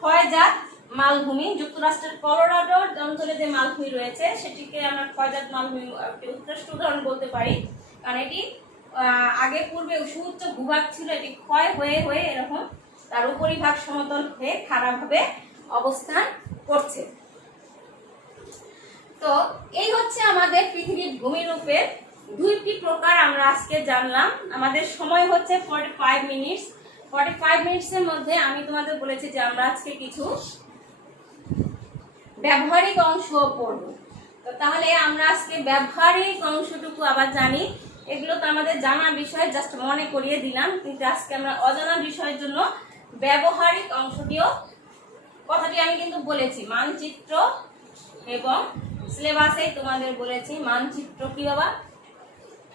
ক্ষয়জাত মালভূমি। যুক্তরাষ্ট্রের কলোরাডো অঞ্চলে যে মালভূমি রয়েছে সেটিকে আমরা ক্ষয়জাত মালভূমি একটি উৎকৃষ্ট উদাহরণ বলতে পারি, কারণ এটি আগে পূর্বে সুউচ্চ ভূভাগ ছিল, এটি ক্ষয় হয়ে হয়ে এরকম তার উপরিভাগ সমতল হয়ে খাড়াভাবে অবস্থান করছে। তো এই হচ্ছে আমাদের পৃথিবীর ভূমিরূপের দুইটি প্রকার আমরা আজকে জানলাম। আমাদের সময় হচ্ছে 45 মিনিটস। 45 মিনিটসের মধ্যে আমি তোমাদের বলেছি যে আমরা আজকে কিছু ব্যবহারিক অংশ পড়ব। তো তাহলে আমরা আজকে ব্যবহারিক অংশটুকু আবার জানি। এগুলো তো আমাদের জানা বিষয়, জাস্ট মনে করিয়ে দিলাম, কিন্তু আজকে আমরা অজানা বিষয়ের জন্য ব্যবহারিক অংশটিও কথাটি আমি কিন্তু বলেছি। মানচিত্র এবং সিলেবাসে তোমাদের বলেছি মানচিত্র কি বাবা,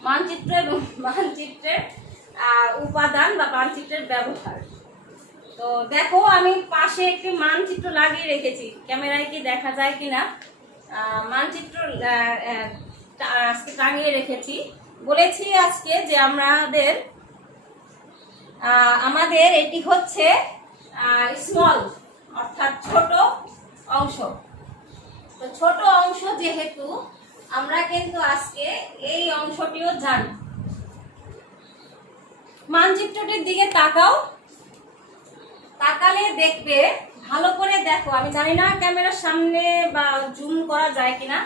মানচিত্র এবং মানচিত্রের উপাদান বা মানচিত্রের ব্যবহার। তো দেখো আমি পাশে একটি মানচিত্র লাগিয়ে রেখেছি, ক্যামেরায় কি দেখা যায় কিনা। মানচিত্র আজকে টাঙিয়ে রেখেছি। বলেছি আজকে যে আমাদের এটি হচ্ছে স্মল, অর্থাৎ ছোট অংশ। তো ছোট অংশ যেহেতু আমরা কিন্তু আজকে এই অংশটিও জানি। মানচিত্রটির দিকে তাকাও, তাকালে দেখবে, ভালো করে দেখো, আমি জানি না ক্যামেরার সামনে বা জুম করা যায় কিনা,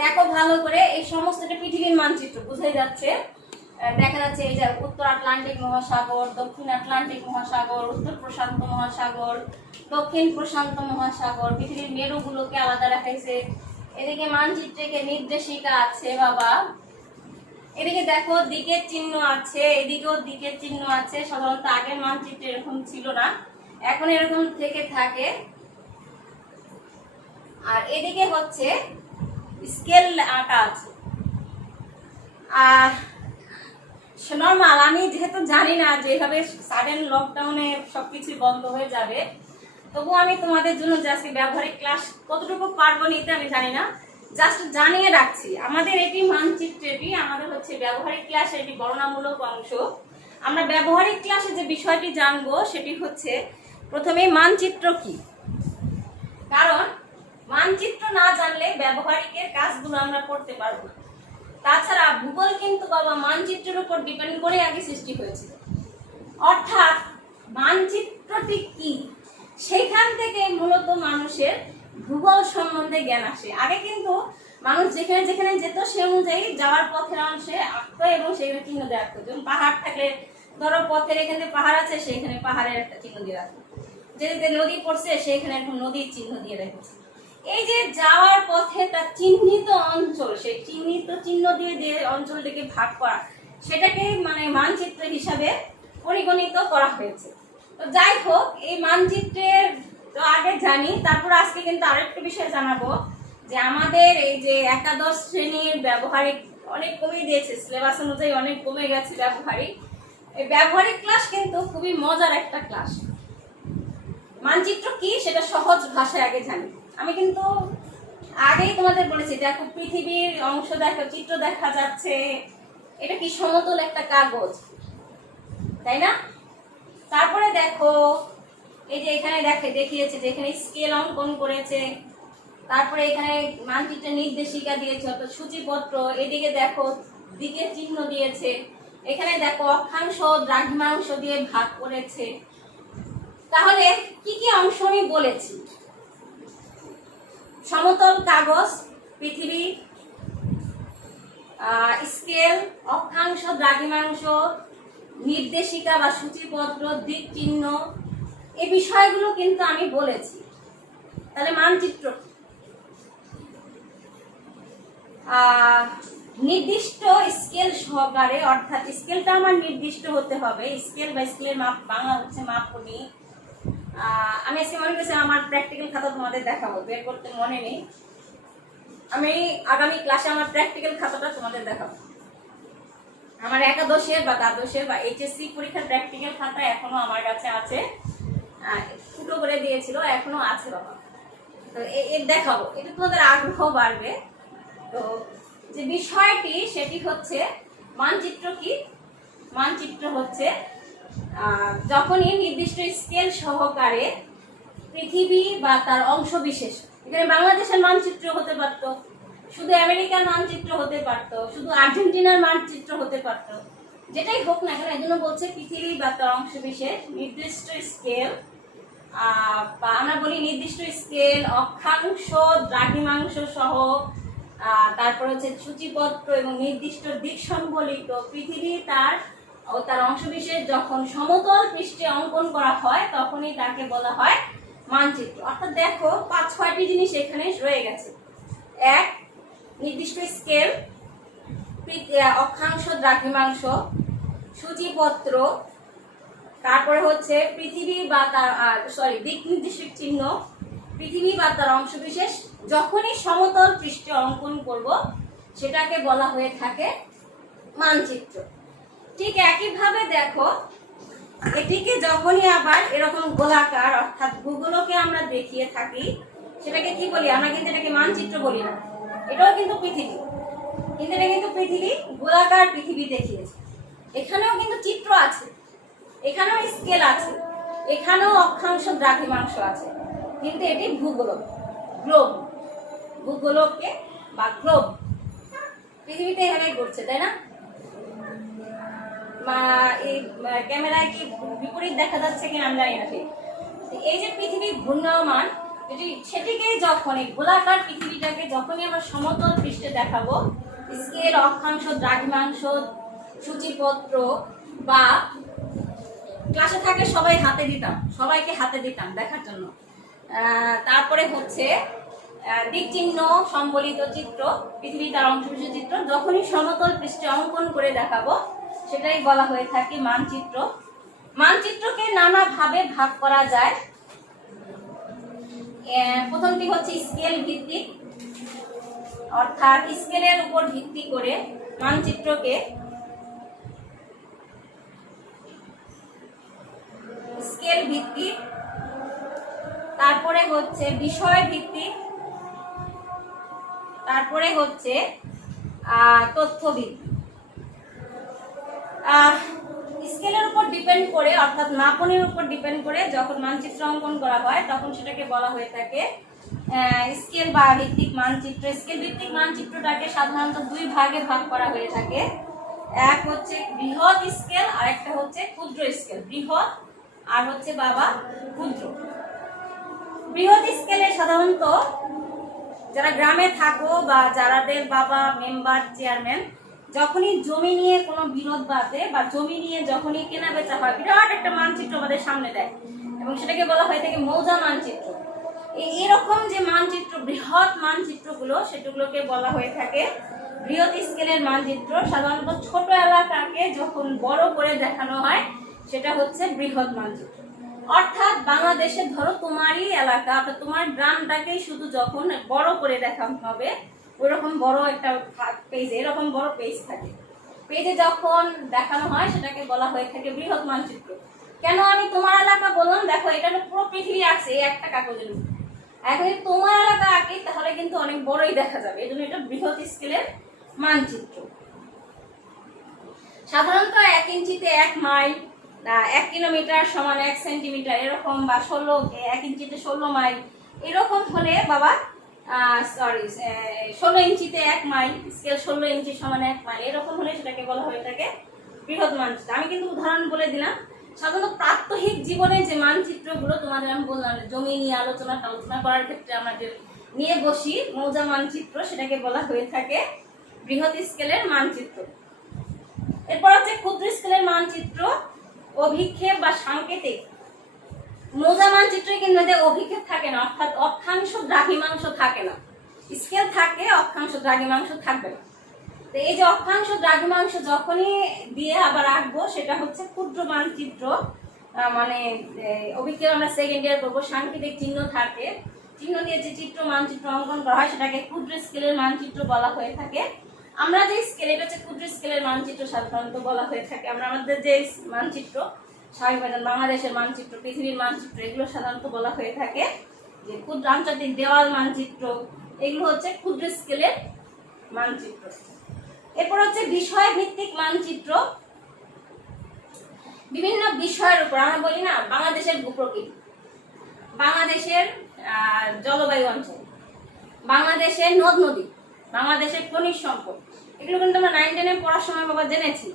দেখো ভালো করে। এই সমস্ত পৃথিবীর মানচিত্র বোঝাই যাচ্ছে, দেখা যাচ্ছে এই যে উত্তর আটলান্টিক মহাসাগর, দক্ষিণ আটলান্টিক মহাসাগর, উত্তর প্রশান্ত মহাসাগর, দক্ষিণ প্রশান্ত মহাসাগর, পৃথিবীর মেরুগুলোকে আলাদা রাখাইছে। এদিকে মানচিত্রে নির্দেশিকা আছে বাবা, এদিকে দেখো দিকের চিহ্ন আছে, এদিকেও দিকের চিহ্ন আছে। সাধারণত আগের মানচিত্রে এরকম ছিল না, এখন এরকম থেকে থাকে। আর এদিকে হচ্ছে স্কেল আঁকা আছে। নর্মাল, আমি যেহেতু জানি না যে এভাবে সাডেন লকডাউনে সবকিছু বন্ধ হয়ে যাবে, তবু আমি তোমাদের জন্য আজকে ব্যবহারিক ক্লাস কতটুকু পারবো নিতে আমি জানি না, জাস্ট জানিয়ে রাখছি। আমাদের এটি মানচিত্রটি আমাদের হচ্ছে ব্যবহারিক ক্লাসের এটি গণনামূলক অংশ। আমরা ব্যবহারিক ক্লাসে যে বিষয়টি জানবো সেটি হচ্ছে প্রথমে মানচিত্র কি, কারণ মানচিত্র না জানলে ব্যবহারিকের কাজগুলো আমরা করতে পারবো না। তাছাড়া ভূগোল কিন্তু বাবা মানচিত্রের উপর ডিপেন্ড করে আগে সৃষ্টি হয়েছিল, অর্থাৎ মানচিত্রটি কি সেখান থেকে মূলত মানুষের ভূগোল সম্বন্ধে জ্ঞান আসে। আগে কিন্তু মানুষ যেখানে যেখানে যেত সে অনুযায়ী যাওয়ার পথের অংশে আঁকতো এবং সেইভাবে চিহ্ন দিয়ে রাখতো। যেমন পাহাড় থাকলে ধরো পথের এখানে পাহাড় আছে, সেইখানে পাহাড়ের একটা চিহ্ন দিয়ে রাখতো। যেদিকে নদী পড়ছে সেইখানে এখন নদীর চিহ্ন দিয়ে রেখেছে। এই যে যাওয়ার পথে তার চিহ্নিত অঞ্চল, সেই চিহ্নিত চিহ্ন দিয়ে যে অঞ্চলটিকে ভাগ করা, সেটাকে মানে মানচিত্র হিসাবে পরিগণিত করা হয়েছে। তো যাই হোক, এই মানচিত্রের তো আগে জানি, তারপর আজকে কিন্তু আরেকটা বিষয় জানাবো যে আমাদের এই যে একাদশ শ্রেণীর ব্যবহারিক অনেক কমে দিয়েছে, সিলেবাস অনুযায়ী অনেক কমে গেছে ব্যবহারিক। এই ব্যবহারিক ক্লাস কিন্তু খুবই মজার একটা ক্লাস। মানচিত্র কি সেটা সহজ ভাষায় আগে জানি। আমি কিন্তু আগেই তোমাদের বলেছি, দেখো পৃথিবীর অংশ দেখো, চিত্র দেখা যাচ্ছে, এটা কি সমতল একটা কাগজ, তাই না? তারপরে দেখো এই যে এখানে দেখিয়েছে যে এখানে স্কেল অঙ্কন করেছে, তারপরে এখানে মানচিত্রের নির্দেশিকা দিয়েছে অর্থাৎ সূচিপত্র, এদিকে দেখো দিকের চিহ্ন দিয়েছে, এখানে দেখো অক্ষাংশ দ্রাঘিমাংশ দিয়ে ভাগ করেছে। তাহলে কি কি অংশ আমি বলেছি? সমতল কাগজ, পৃথিবী, স্কেল, অক্ষাংশ দ্রাঘিমাংশ, নির্দেশিকা বা সূচিপত্র, দিক চিহ্ন, এই বিষয়গুলো কিন্তু আমি বলেছি। তাহলে মানচিত্র নির্দিষ্ট স্কেল সহকারে, অর্থাৎ স্কেলটা আমার নির্দিষ্ট হতে হবে। স্কেল বা স্কেলের মাপ বাংলা হচ্ছে মাপনি। আমি আজকে মনে করছি আমার প্র্যাকটিক্যাল খাতা তোমাদের দেখাবো, বের করতে মনে নেই। আমি আগামী ক্লাসে আমার প্র্যাকটিক্যাল খাতাটা তোমাদের দেখাবো। আমার একাদশের বা দ্বাদশের বা এইচএসসি পরীক্ষার প্র্যাকটিক্যাল খাতা এখনো আমার কাছে আছে, ফুটো করে দিয়েছিল, এখনো আছে বাবা। তো এর দেখাবো, এটা তোমাদের আগ্রহ বাড়বে। তো যে বিষয়টি সেটি হচ্ছে মানচিত্র কি? মানচিত্র হচ্ছে যখনই নির্দিষ্ট স্কেল সহকারে পৃথিবী বা তার অংশ বিশেষ, এখানে বাংলাদেশের মানচিত্র হতে পারত, শুধু আমেরিকার মানচিত্র হতে পারত, শুধু আর্জেন্টিনার মানচিত্র হতে পারত, যেটাই হোক না কেন, এই জন্য বলছে পৃথিবী বা তার অংশ বিশেষ নির্দিষ্ট স্কেল, বা আমরা বলি নির্দিষ্ট স্কেল, অক্ষাংশ, দ্রাঘিমাংশ সহ, তারপর হচ্ছে সূচিপত্র এবং নির্দিষ্ট দিক সম্বলিত পৃথিবী তার অংশবিশেষ যখন সমতল পৃষ্ঠে অঙ্কন করা হয় তখনই তাকে বলা হয় মানচিত্র। অর্থাৎ দেখো 5-6টি জিনিস এখানে রয়ে গেছে। এক, নির্দিষ্ট স্কেল, অক্ষাংশ, দ্রাঘিমাংশ, সূচিপত্র, তারপরে হচ্ছে পৃথিবী বা তার দিক নির্দেশক চিহ্ন, পৃথিবী বা তার অংশবিশেষ যখনই সমতল পৃষ্ঠে অঙ্কন করব সেটাকে বলা হয়ে থাকে মানচিত্র। ঠিক একইভাবে দেখো, এটিকে যখনই আবার এরকম গোলাকার অর্থাৎ ভূগোলকে আমরা দেখিয়ে থাকি সেটাকে কি বলি? আমরা কিন্তু এটাকে মানচিত্র বলি না, এটাও কিন্তু পৃথিবী, কিন্তু এটা কিন্তু পৃথিবী, গোলাকার পৃথিবী দেখিয়েছে। এখানেও কিন্তু চিত্র আছে, এখানেও স্কেল আছে, এখানেও অক্ষাংশ, দ্রাঘিমাংশ আছে, কিন্তু এটি ভূগোলক, গ্লোব, ভূগোলককে বা গ্লোব পৃথিবীতে এখানে ঘুরছে, তাই না? এই ক্যামেরায় কি বিপরীত দেখা যাচ্ছে কি আমরা জানি না। ঠিক এই যে পৃথিবী ঘূর্ণায়মান, সেটিকে যখন এই গোলাকার পৃথিবীটাকে যখনই আমরা সমতল পৃষ্ঠে দেখাবো, স্কেল, অক্ষাংশ, দ্রাঘিমাংশ, সূচিপত্র, বা ক্লাসে থাকে সবাই হাতে দিতাম, সবাইকে হাতে দিতাম দেখার জন্য। তারপরে হচ্ছে দিক চিহ্ন সম্বলিত চিত্র, পৃথিবী তার অংশবিশেষ চিত্র যখনই সমতল পৃষ্ঠে অঙ্কন করে দেখাবো সেটাই বলা হয়ে থাকে মানচিত্র। মানচিত্রকে নানাভাবে ভাগ করা যায়। প্রথমটি হচ্ছে স্কেল ভিত্তিক, অর্থাৎ স্কেলের উপর ভিত্তি করে মানচিত্রকে স্কেল ভিত্তিক, তারপরে হচ্ছে বিষয় ভিত্তিক, তারপরে হচ্ছে তথ্য ভিত্তিক। স্কেলের উপর ডিপেন্ড করে অর্থাৎ মাপনের উপর ডিপেন্ড করে যখন মানচিত্র অঙ্কন করা হয় তখন সেটাকে বলা হয়ে থাকে স্কেল বা ভিত্তিক মানচিত্র। স্কেল ভিত্তিক মানচিত্রটাকে সাধারণত দুই ভাগে ভাগ করা হয়ে থাকে। এক হচ্ছে বৃহৎ স্কেল আর একটা হচ্ছে ক্ষুদ্র স্কেল। বৃহৎ আর হচ্ছে ক্ষুদ্র। বৃহৎ স্কেলে সাধারণত যারা গ্রামে থাকো বা যারাদের বাবা মেম্বার, চেয়ারম্যান যখনই জমি নিয়ে কোনো বিরোধ বাঁধে বা জমি নিয়ে যখনই কেনা বেচা হয়, বিরাট একটা মানচিত্র আমাদের সামনে দেয় এবং সেটাকে বলা হয়ে থাকে মৌজা মানচিত্র। এরকম যে মানচিত্র, বৃহৎ মানচিত্রগুলো, সেগুলোকে বলা হয়ে থাকে বৃহৎ স্কেলের মানচিত্র। সাধারণত ছোট এলাকাকে যখন বড় করে দেখানো হয় সেটা হচ্ছে বৃহৎ মানচিত্র। অর্থাৎ বাংলাদেশে ধরো তোমারই এলাকা অর্থাৎ তোমার গ্রামটাকেই শুধু যখন বড় করে দেখানো হবে, ওইরকম বড় একটা পেজ, এরকম বড় পেজ থাকে, পেজে যখন দেখানো হয় সেটাকে বলা হয়ে থাকে বৃহৎ মানচিত্র। কেন আমি তোমার এলাকা বললাম? দেখো এটা পুরো পৃথিবী আছে এই একটা কাগজের উপর। এখন যদি তোমার এলাকা আঁকি তাহলে কিন্তু অনেক বড়ই দেখা যাবে, এই জন্য এটা বৃহৎ স্কেলের মানচিত্র। সাধারণত 1 ইঞ্চিতে 1 মাইল, 1 কিলোমিটার সমান 1 সেন্টিমিটার এরকম, বা 1 ইঞ্চিতে 16 মাইল এরকম হলে 16 ইঞ্চিতে 1 মাইল, স্কেল 16 ইঞ্চি সমান 1 মাইল এরকম হলে সেটাকে বলা হয়ে থাকে বৃহৎ মানচিত্র। আমি কিন্তু উদাহরণ বলে দিলাম। সাধারণত প্রাত্যহিক জীবনে যে মানচিত্রগুলো তোমাদের আমি বললাম, জমি নিয়ে আলোচনা করার ক্ষেত্রে আমরা যে নিয়ে বসি মৌজা মানচিত্র, সেটাকে বলা হয়ে থাকে বৃহৎ স্কেলের মানচিত্র। এরপর হচ্ছে ক্ষুদ্র স্কেলের মানচিত্র, অভিক্ষেপ বা সাংকেতিক। মৌজা মানচিত্রে কিন্তু অভিক্ষেপ থাকে না, অর্থাৎ অক্ষাংশ, দ্রাঘিমাংশ থাকে না। স্কেল থাকে, অক্ষাংশ, দ্রাঘিমাংশ থাকবে না। তো এই যে অক্ষাংশ, দ্রাঘিমাংশ যখনই দিয়ে আবার আঁকবো সেটা হচ্ছে ক্ষুদ্র মানচিত্র। মানে অভিক্ষেপ আমরা সেকেন্ড ইয়ার করবো, সাংকেতিক চিহ্ন থাকে, চিহ্ন দিয়ে যে চিত্র মানচিত্র অঙ্কন করা হয় সেটাকে ক্ষুদ্র স্কেলের মানচিত্র বলা হয়ে থাকে। আমরা যে স্কেল, এটা হচ্ছে ক্ষুদ্র স্কেলের মানচিত্র সাধারণত বলা হয়ে থাকে। আমরা আমাদের যে মানচিত্র স্বাভাবিক বাংলাদেশের মানচিত্র, পৃথিবীর মানচিত্র, এগুলো সাধারণত বলা হয়ে থাকে যে ক্ষুদ্র আন্তর্জাতিক দেওয়াল মানচিত্র, এগুলো হচ্ছে ক্ষুদ্র স্কেলের মানচিত্র। এরপর হচ্ছে বিষয় ভিত্তিক মানচিত্র। বিভিন্ন বিষয়ের উপর আমরা বলি না, বাংলাদেশের ভূপ্রকৃতি, বাংলাদেশের জলবায়ু অঞ্চল, বাংলাদেশের নদ নদী, বাংলাদেশের খনিজ সম্পদ, এগুলো কিন্তু আমরা 9-10 পড়ার সময় জেনেছি।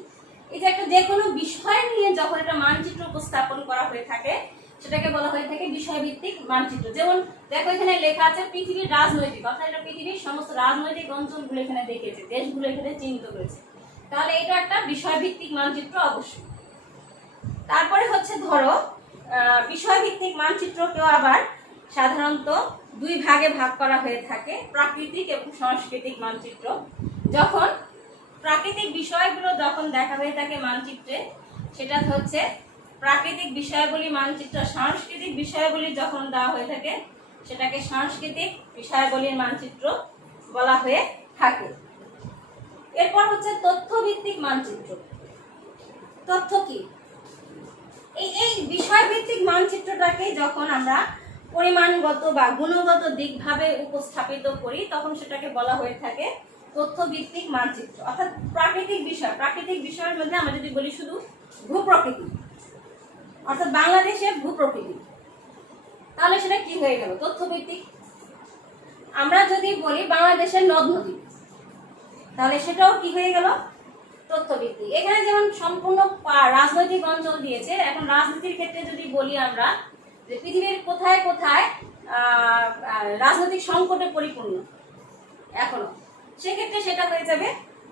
এই যে একটা যে কোনো বিষয় নিয়ে যখন একটা মানচিত্র উপস্থাপন করা হয়ে থাকে সেটাকে বলা হয়ে থাকে বিষয়ভিত্তিক মানচিত্র। যেমন দেখো এখানে লেখা আছে পৃথিবীর রাজনৈতিক, অর্থাৎ এটা পৃথিবীর সমস্ত রাজনৈতিক অঞ্চলগুলো এখানে দেখেছে, দেশগুলো এখানে চিহ্নিত করেছে, তাহলে এটা একটা বিষয়ভিত্তিক মানচিত্র অবশ্যই। তারপরে হচ্ছে ধরো বিষয়ভিত্তিক মানচিত্রকেও আবার সাধারণত দুই ভাগে ভাগ করা হয়ে থাকে, প্রাকৃতিক এবং সাংস্কৃতিক মানচিত্র। যখন প্রাকৃতিক বিষয়গুলো যখন দেখা হয়ে থাকে মানচিত্রে, সেটা হচ্ছে প্রাকৃতিক বিষয়াবলী মানচিত্র। সাংস্কৃতিক বিষয়াবলী যখন দেওয়া হয়ে থাকে সেটাকে সাংস্কৃতিক বিষয়াবলীর মানচিত্র বলা হয়ে থাকে। এরপর হচ্ছে তথ্যভিত্তিক মানচিত্র। তথ্য কি? এই বিষয়ভিত্তিক মানচিত্রটাকে যখন আমরা পরিমাণগত বা গুণগত দিকভাবে উপস্থাপিত করি তখন সেটাকে বলা হয়ে থাকে তথ্যভিত্তিক মানচিত্র। অর্থাৎ প্রাকৃতিক বিষয়ের মধ্যে আমরা যদি বলি শুধু ভূপ্রকৃতি, অর্থাৎ বাংলাদেশের ভূপ্রকৃতি, তাহলে সেটা কি হয়ে গেল? তথ্যভিত্তিক। আমরা যদি বলি বাংলাদেশের নদ নদী, তাহলে সেটাও কি হয়ে গেল? তথ্যভিত্তিক। এখানে যেমন সম্পূর্ণ রাজনৈতিক অঞ্চল দিয়েছে, এখন রাজনীতির ক্ষেত্রে যদি বলি আমরা যে পৃথিবীর কোথায় কোথায় রাজনৈতিক সংকটে পরিপূর্ণ এখনো, সেক্ষেত্রে সেটা হয়ে যাবে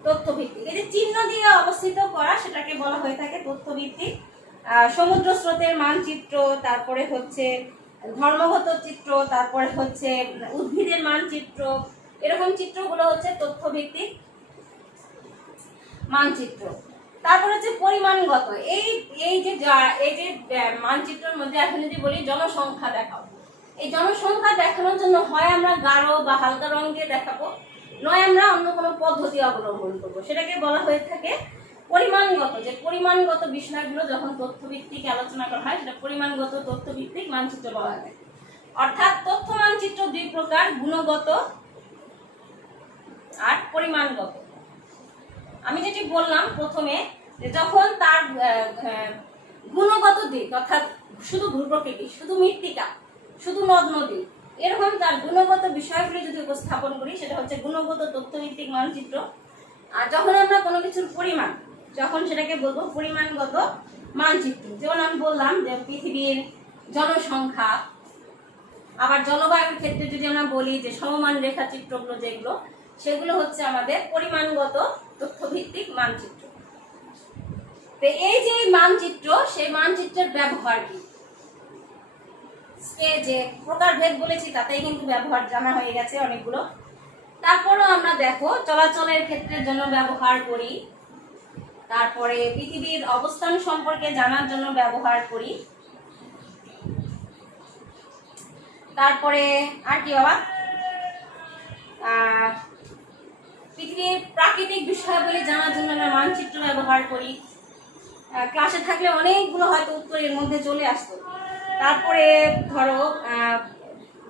তথ্যভিত্তিক। এই যে চিহ্ন দিয়ে অবস্থিত করা সেটাকে বলা হয়ে থাকে তথ্যভিত্তিক। সমুদ্র স্রোতের মানচিত্র, তারপরে হচ্ছে ধর্মগত চিত্র, তারপরে হচ্ছে উদ্ভিদের মানচিত্র, এরকম চিত্রগুলো হচ্ছে তথ্যভিত্তিক মানচিত্র। তারপরে হচ্ছে পরিমাণগত। এই যে মানচিত্রের মধ্যে এখন যদি বলি জনসংখ্যা দেখাও, এই জনসংখ্যা দেখানোর জন্য হয় আমরা গাঢ় বা হালকা রং দিয়ে দেখাবো, নয় আমরা অন্য কোনো পদ্ধতি অবলম্বন করবো, সেটাকে বলা হয়ে থাকে পরিমাণগত। যে পরিমাণগত বিষয়গুলো যখন তথ্যভিত্তিক আলোচনা করা হয় সেটা পরিমাণগত তথ্যভিত্তিক মানচিত্র বলা হয়। অর্থাৎ তথ্য মানচিত্র দুই প্রকার, গুণগত আর পরিমাণগত। আমি যেটি বললাম প্রথমে, যে যখন তার গুণগত দিক, অর্থাৎ শুধু ভূপ্রকৃতি, শুধু মৃত্তিকা, শুধু নদ নদী, এরকম তার গুণগত বিষয়গুলি যদি উপস্থাপন করি সেটা হচ্ছে গুণগত তথ্যভিত্তিক মানচিত্র। আর যখন আমরা কোনো কিছুর পরিমাণ, যখন সেটাকে বলবো পরিমাণগত মানচিত্র। যেমন আমি বললাম যে পৃথিবীর জনসংখ্যা, আবার জলবায়ুর ক্ষেত্রে যদি আমরা বলি যে সমমান রেখা চিত্রগুলো যেগুলো, সেগুলো হচ্ছে আমাদের পরিমাণগত তথ্যভিত্তিক মানচিত্র। তো এই যে মানচিত্র, সেই মানচিত্রের ব্যবহার কি, যে প্রকারভেদ বলেছি তাতেই কিন্তু ব্যবহার জানা হয়ে গেছে অনেকগুলো। তারপরও আমরা দেখো চলাচলের ক্ষেত্রের জন্য ব্যবহার করি, তারপরে পৃথিবীর অবস্থান সম্পর্কে জানার জন্য ব্যবহার করি, তারপরে আর কি বাবা, পৃথিবীর প্রাকৃতিক বিষয়াবলী জানার জন্য আমরা মানচিত্র ব্যবহার করি। ক্লাসে থাকলে অনেকগুলো হয়তো উত্তর এর মধ্যে চলে আসতো। তারপরে ধরো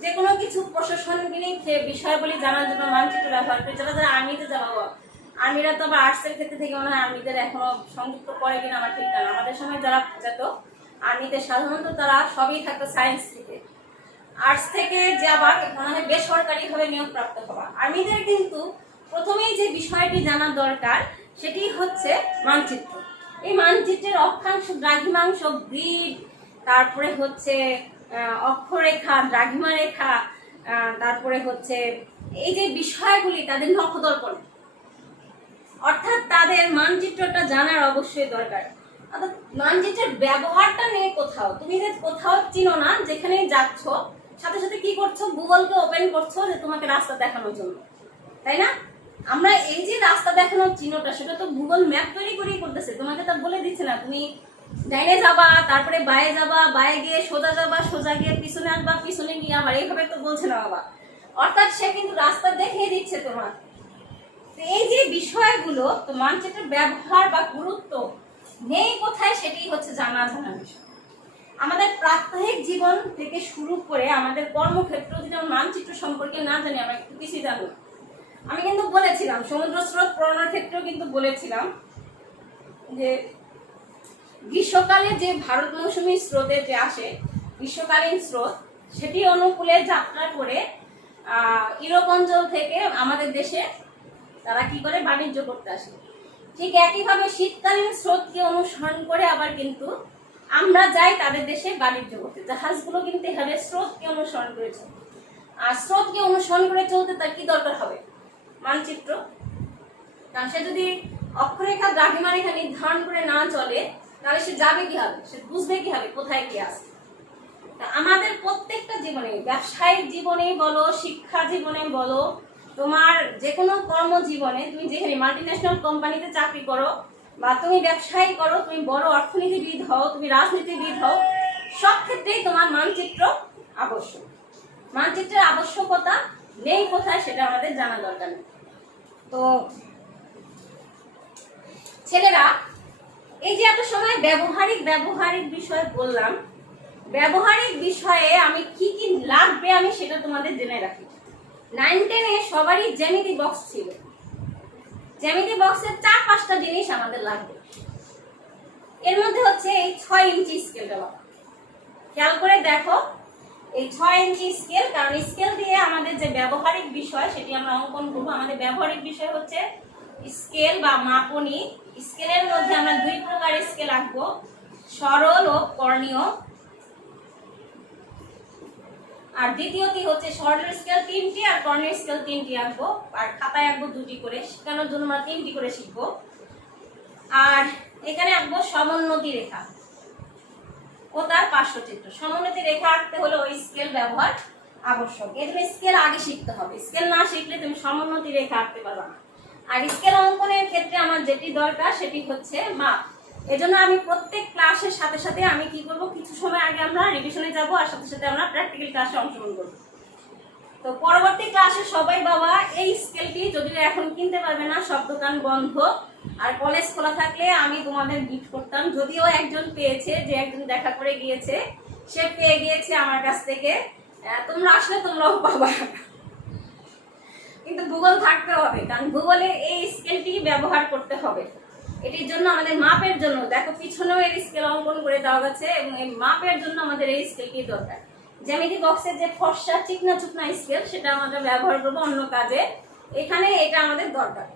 যে কোনো কিছু প্রশাসনিক বিষয়াবলী জানার জন্য মানচিত্র ব্যবহার করি। যারা যারা আর্মিতে যাবো, আর্মিরা তো আবার আর্টসের ক্ষেত্রে থেকে মনে হয় আর্মিদের এখনো সংযুক্ত করে কিনা আমার ঠিক না। আমাদের সময় যারা যেত আর্মিতে সাধারণত তারা সবই থাকতো সায়েন্স থেকে, আর্টস থেকে যে আবার মনে হয় বেসরকারিভাবে নিয়োগপ্রাপ্ত হওয়া। আর্মিদের কিন্তু প্রথমেই যে বিষয়টি জানার দরকার সেটি হচ্ছে মানচিত্র। এই মানচিত্রের অক্ষাংশ, দ্রাঘিমাংশ, গ্রিড, তারপরে হচ্ছে অক্ষরেখা, দ্রাঘিমা রেখা, তারপরে হচ্ছে এই যে বিষয়গুলি তাদের নখদর্পণ, অর্থাৎ তাদের মানচিত্রটা জানার অবশ্যই দরকার। অর্থাৎ মানচিত্রের ব্যবহারটা নেই কোথাও, তুমি যে কোথাও চিনো না, যেখানেই যাচ্ছ সাথে সাথে কি করছো, গুগলকে ওপেন করছো যে তোমাকে রাস্তা দেখানোর জন্য, তাই না? আমরা এই যে রাস্তা দেখানোর চিহ্নটা সেটা তো গুগল ম্যাপ তৈরি করেই করতেছে, তোমাকে তো বলে দিচ্ছে না তুমি ডাইনে যাবা, তারপরে বায়ে যাবা, বায়ে গিয়ে সোজা যাবা, সোজা গিয়ে পিছনে আসবা, পিছনে গিয়ে আবার এইভাবে তো বলছে না বাবা। অর্থাৎ সে কিন্তু রাস্তা দেখিয়ে দিচ্ছে তোমার। এই যে বিষয়গুলো, তো মানচিত্রের ব্যবহার বা গুরুত্ব নেই কোথায়, সেটাই হচ্ছে জানা বিষয়। আমাদের প্রাত্যহিক জীবন থেকে শুরু করে আমাদের কর্মক্ষেত্র যদি আমরা মানচিত্র সম্পর্কে না জানি, আমরা একটু পিছিয়ে যাবো। আমি কিন্তু বলেছিলাম সমুদ্র স্রোত পড়ানোর ক্ষেত্রেও কিন্তু বলেছিলাম যে গ্রীষ্মকালে যে ভারত মৌসুমী স্রোতে যে আসে, গ্রীষ্মকালীন স্রোত, সেটি অনুকূলে যাত্রা করে ইউরোপ অঞ্চল থেকে আমাদের দেশে তারা কি করে বাণিজ্য করতে আসে। ঠিক একইভাবে শীতকালীন স্রোতকে অনুসরণ করে আবার কিন্তু আমরা যাই তাদের দেশে বাণিজ্য করতে। জাহাজগুলো কিন্তু এভাবে স্রোতকে অনুসরণ করে চলে। আর স্রোতকে অনুসরণ করে চলতে তার কি দরকার হবে? মানচিত্র। কারণ সে যদি অক্ষরেখা দ্রাঘিমারেখা নির্ধারণ করে না চলে তাহলে সে যাবে কিভাবে, সে বুঝবে কিভাবে কোথায় কি আছে। আমাদের প্রত্যেকটা জীবনে, ব্যবসায়িক জীবনে বলো, শিক্ষা জীবনে বলো, তোমার যে কোনো কর্মজীবনে, তুমি যেখানে মাল্টিন্যাশনাল কোম্পানিতে চাকরি করো বা তুমি ব্যবসায়ী করো, তুমি বড় অর্থনীতিবিদ হও, তুমি রাজনীতিবিদ হও, সব ক্ষেত্রেই তোমার মানচিত্র আবশ্যক। মানচিত্রের আবশ্যকতা নেই কোথায় সেটা আমাদের জানা দরকার নেই। তো ছেলেরা, এই যে এত সময় ব্যবহারিক বিষয় বললাম, ব্যবহারিক বিষয়ে আমি কি কি লাগবে আমি সেটা তোমাদের জেনে রাখি। 9-10-এ সবারই জ্যামিতি বক্স ছিল। জ্যামিতি বক্সের 4-5টা জিনিস আমাদের লাগবে। এর মধ্যে হচ্ছে এই 6 ইঞ্চি স্কেলটা। খেয়াল করে দেখো, এই 6 ইঞ্চি স্কেল, কারণ স্কেল দিয়ে আমাদের যে ব্যবহারিক বিষয় সেটি আমরা অঙ্কন করবো। আমাদের ব্যবহারিক বিষয় হচ্ছে স্কেল বা মাপনী। স্কেলের মধ্যে আমরা 2 প্রকার স্কেল আঁকবো, সরল ও কর্ণীয়। আর দ্বিতীয়টি হচ্ছে সরলের স্কেল 3টি আর কর্ণের স্কেল 3টি আঁকবো। আর খাতায় আঁকবো 2টি করে, শেখানোর জন্য আমরা 3টি করে শিখবো। আর এখানে আঁকবো সমোন্নতি রেখা ও তার পার্শ্বচিত্র। সমোন্নতি রেখা আঁকতে হলে ওই স্কেল ব্যবহার আবশ্যক। এই জন্য স্কেল আগে শিখতে হবে। স্কেল না শিখলে তুমি সমোন্নতি রেখা আঁকতে পারবে না। আর স্কেল অঙ্কনের ক্ষেত্রে আমার যেটি দরকার সেটি হচ্ছে মাপ। এজন্য আমি প্রত্যেক ক্লাসের সাথে সাথে আমি কি করব, কিছু সময় আগে আমরা রিভিশনে যাব আর সাথে সাথে আমরা প্র্যাকটিক্যাল ক্লাসে অংশগ্রহণ করব। তো পরবর্তী ক্লাসে সবাই বাবা এই স্কেলটি যদিও এখন কিনতে পারবে না, সব দোকান বন্ধ, আর কলেজ খোলা থাকলে আমি তোমাদের গিফট করতাম। যদিও একজন পেয়েছে, যে একজন দেখা করে গিয়েছে, সে পেয়ে গিয়েছে আমার কাছ থেকে। তোমরা আসলে তোমরাও পাবা, কিন্তু ভূগোল থাকতে হবে, কারণ ভূগোলে এই স্কেলটি ব্যবহার করতে হবে। এটির জন্য আমাদের মাপের জন্য, দেখো পিছনেও এর স্কেল অঙ্কন করে দেওয়া গেছে, এবং এই মাপের জন্য আমাদের এই স্কেলটি দরকার। জ্যামিতি বক্সের যে ফর্সা চিকনা চুকনা স্কেল সেটা আমরা ব্যবহার করবো অন্য কাজে, এখানে এটা আমাদের দরকার।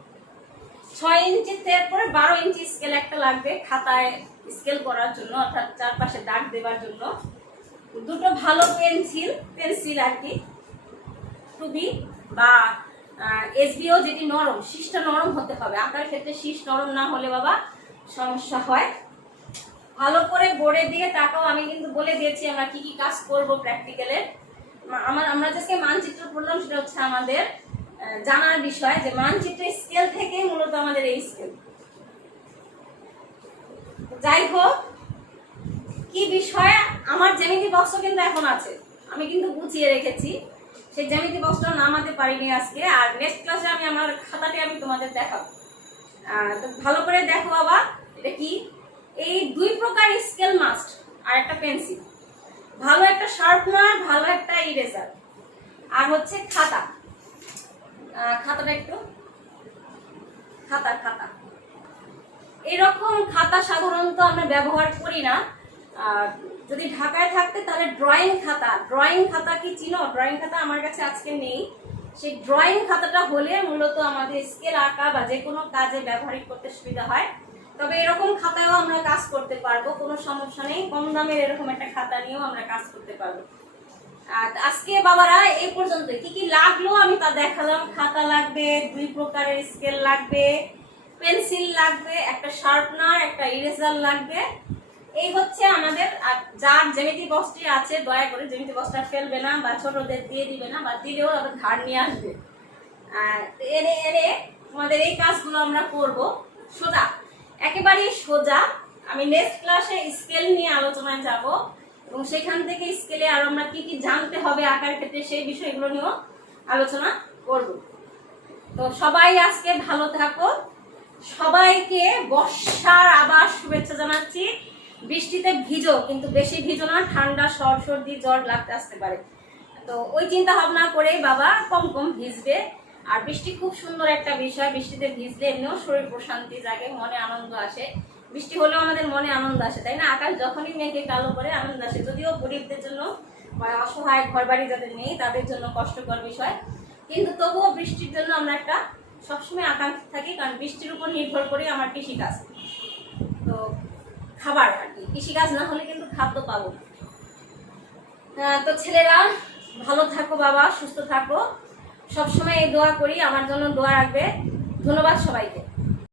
6 ইঞ্চি পরে 12 ইঞ্চি স্কেল একটা লাগবে খাতায় স্কেল করার জন্য, অর্থাৎ চারপাশে দাগ দেওয়ার জন্য। 2টো ভালো পেন্সিল আর কি, 2B বা SBO, যেটি নরম, শীষটা নরম হতে হবে। আঁকার ক্ষেত্রে শীষ নরম না হলে বাবা সমস্যা হয়। ভালো করে বোর্ডের দিকে তাকাও, আমি কিন্তু বলে দিয়েছি আমরা কি কি কাজ করব প্র্যাকটিক্যালের। আমরা যে মানচিত্র পড়লাম সেটা হচ্ছে আমাদের জানার বিষয়, যে মানচিত্রের স্কেল থেকে মূলত আমাদের এই স্কেল। যাই হোক, কি বিষয়, আমার জ্যামিতি বক্স কিন্তু এখন আছে, আমি কিন্তু গুছিয়ে রেখেছি। সেই জ্যামিতি বক্সটা নামাতে পারিনি আজকে, আর নেক্সট ক্লাসে আমি আমার খাতাটি আমি তোমাদের দেখাবো। তো ভালো করে দেখো বাবা, এটা কি, এই 2 প্রকার স্কেল মাস্ট, আর একটা পেন্সিল, ভালো একটা শার্পনার, ভালো একটা ইরেজার, আর হচ্ছে খাতা। খাতাটা একটু খাতা এরকম খাতা সাধারণত আমরা ব্যবহার করি না। যদি ঢাকায় থাকতে তাহলে ড্রয়িং খাতা কি চিনো? ড্রয়িং খাতা আমার কাছে আজকে নেই। সেই ড্রয়িং খাতাটা হলে মূলত আমাদের স্কেল আঁকা বা যে কোনো কাজে ব্যবহারিক করতে সুবিধা হয়। তবে এরকম খাতায়ও আমরা কাজ করতে পারবো, কোনো সমস্যা নেই। কম দামের এরকম একটা খাতা নিয়েও আমরা কাজ করতে পারবো। আজকে বাবারা এই পর্যন্ত কি কি লাগলো আমি তা দেখালাম। খাতা লাগবে, 2 প্রকারের স্কেল লাগবে, পেন্সিল লাগবে, একটা শার্পনার, একটা ইরেজার লাগবে। এই হচ্ছে আমাদের। যার জ্যামিতি বক্সটি আছে দয়া করে জ্যামিতি বক্সটা ফেলবে না, বা ছোটদের দিয়ে দিবে না, বা দিলেও আবার ধার নিয়ে আসবে। এনে তোমাদের এই কাজগুলো আমরা করব সোজা, একেবারেই সোজা। আমি নেক্সট ক্লাসে স্কেল নিয়ে আলোচনায় যাব, এবং সেখান থেকে স্কেলে আর আমরা কি কি জানতে হবে আঁকার ক্ষেত্রে সেই বিষয়গুলো নিয়েও আলোচনা করব। তো সবাই আজকে ভালো থাকো, সবাইকে বর্ষার আবার শুভেচ্ছা জানাচ্ছি। বৃষ্টিতে ভিজো, কিন্তু বেশি ভিজো না, ঠান্ডা সর্দি জ্বর লাগতে আসতে পারে। তো ওই চিন্তা ভাবনা করেই বাবা কম কম ভিজবে। আর বৃষ্টি খুব সুন্দর একটা বিষয়, বৃষ্টিতে ভিজলে এমনিও শরীর প্রশান্তি জাগে, মনে আনন্দ আসে। বৃষ্টি হলেও আমাদের মনে আনন্দ আসে, তাই না? আকাশ যখনই মেঘে কালো করে আনন্দ আসে, যদিও গরিবদের জন্য বা অসহায় ঘর বাড়ি যাদের নেই তাদের জন্য কষ্টকর বিষয়, কিন্তু তবুও বৃষ্টির জন্য আমরা একটা সবসময় আকাঙ্ক্ষিত থাকি, কারণ বৃষ্টির উপর নির্ভর করে আমার কৃষিকাজ। তো খাবার আর কি, কৃষিকাজ না হলে কিন্তু খাদ্য পাবো না। তো ছেলেরা ভালো থাকো বাবা, সুস্থ থাকো, সবসময় এই দোয়া করি, আমার জন্য দোয়া রাখবে। ধন্যবাদ সবাইকে।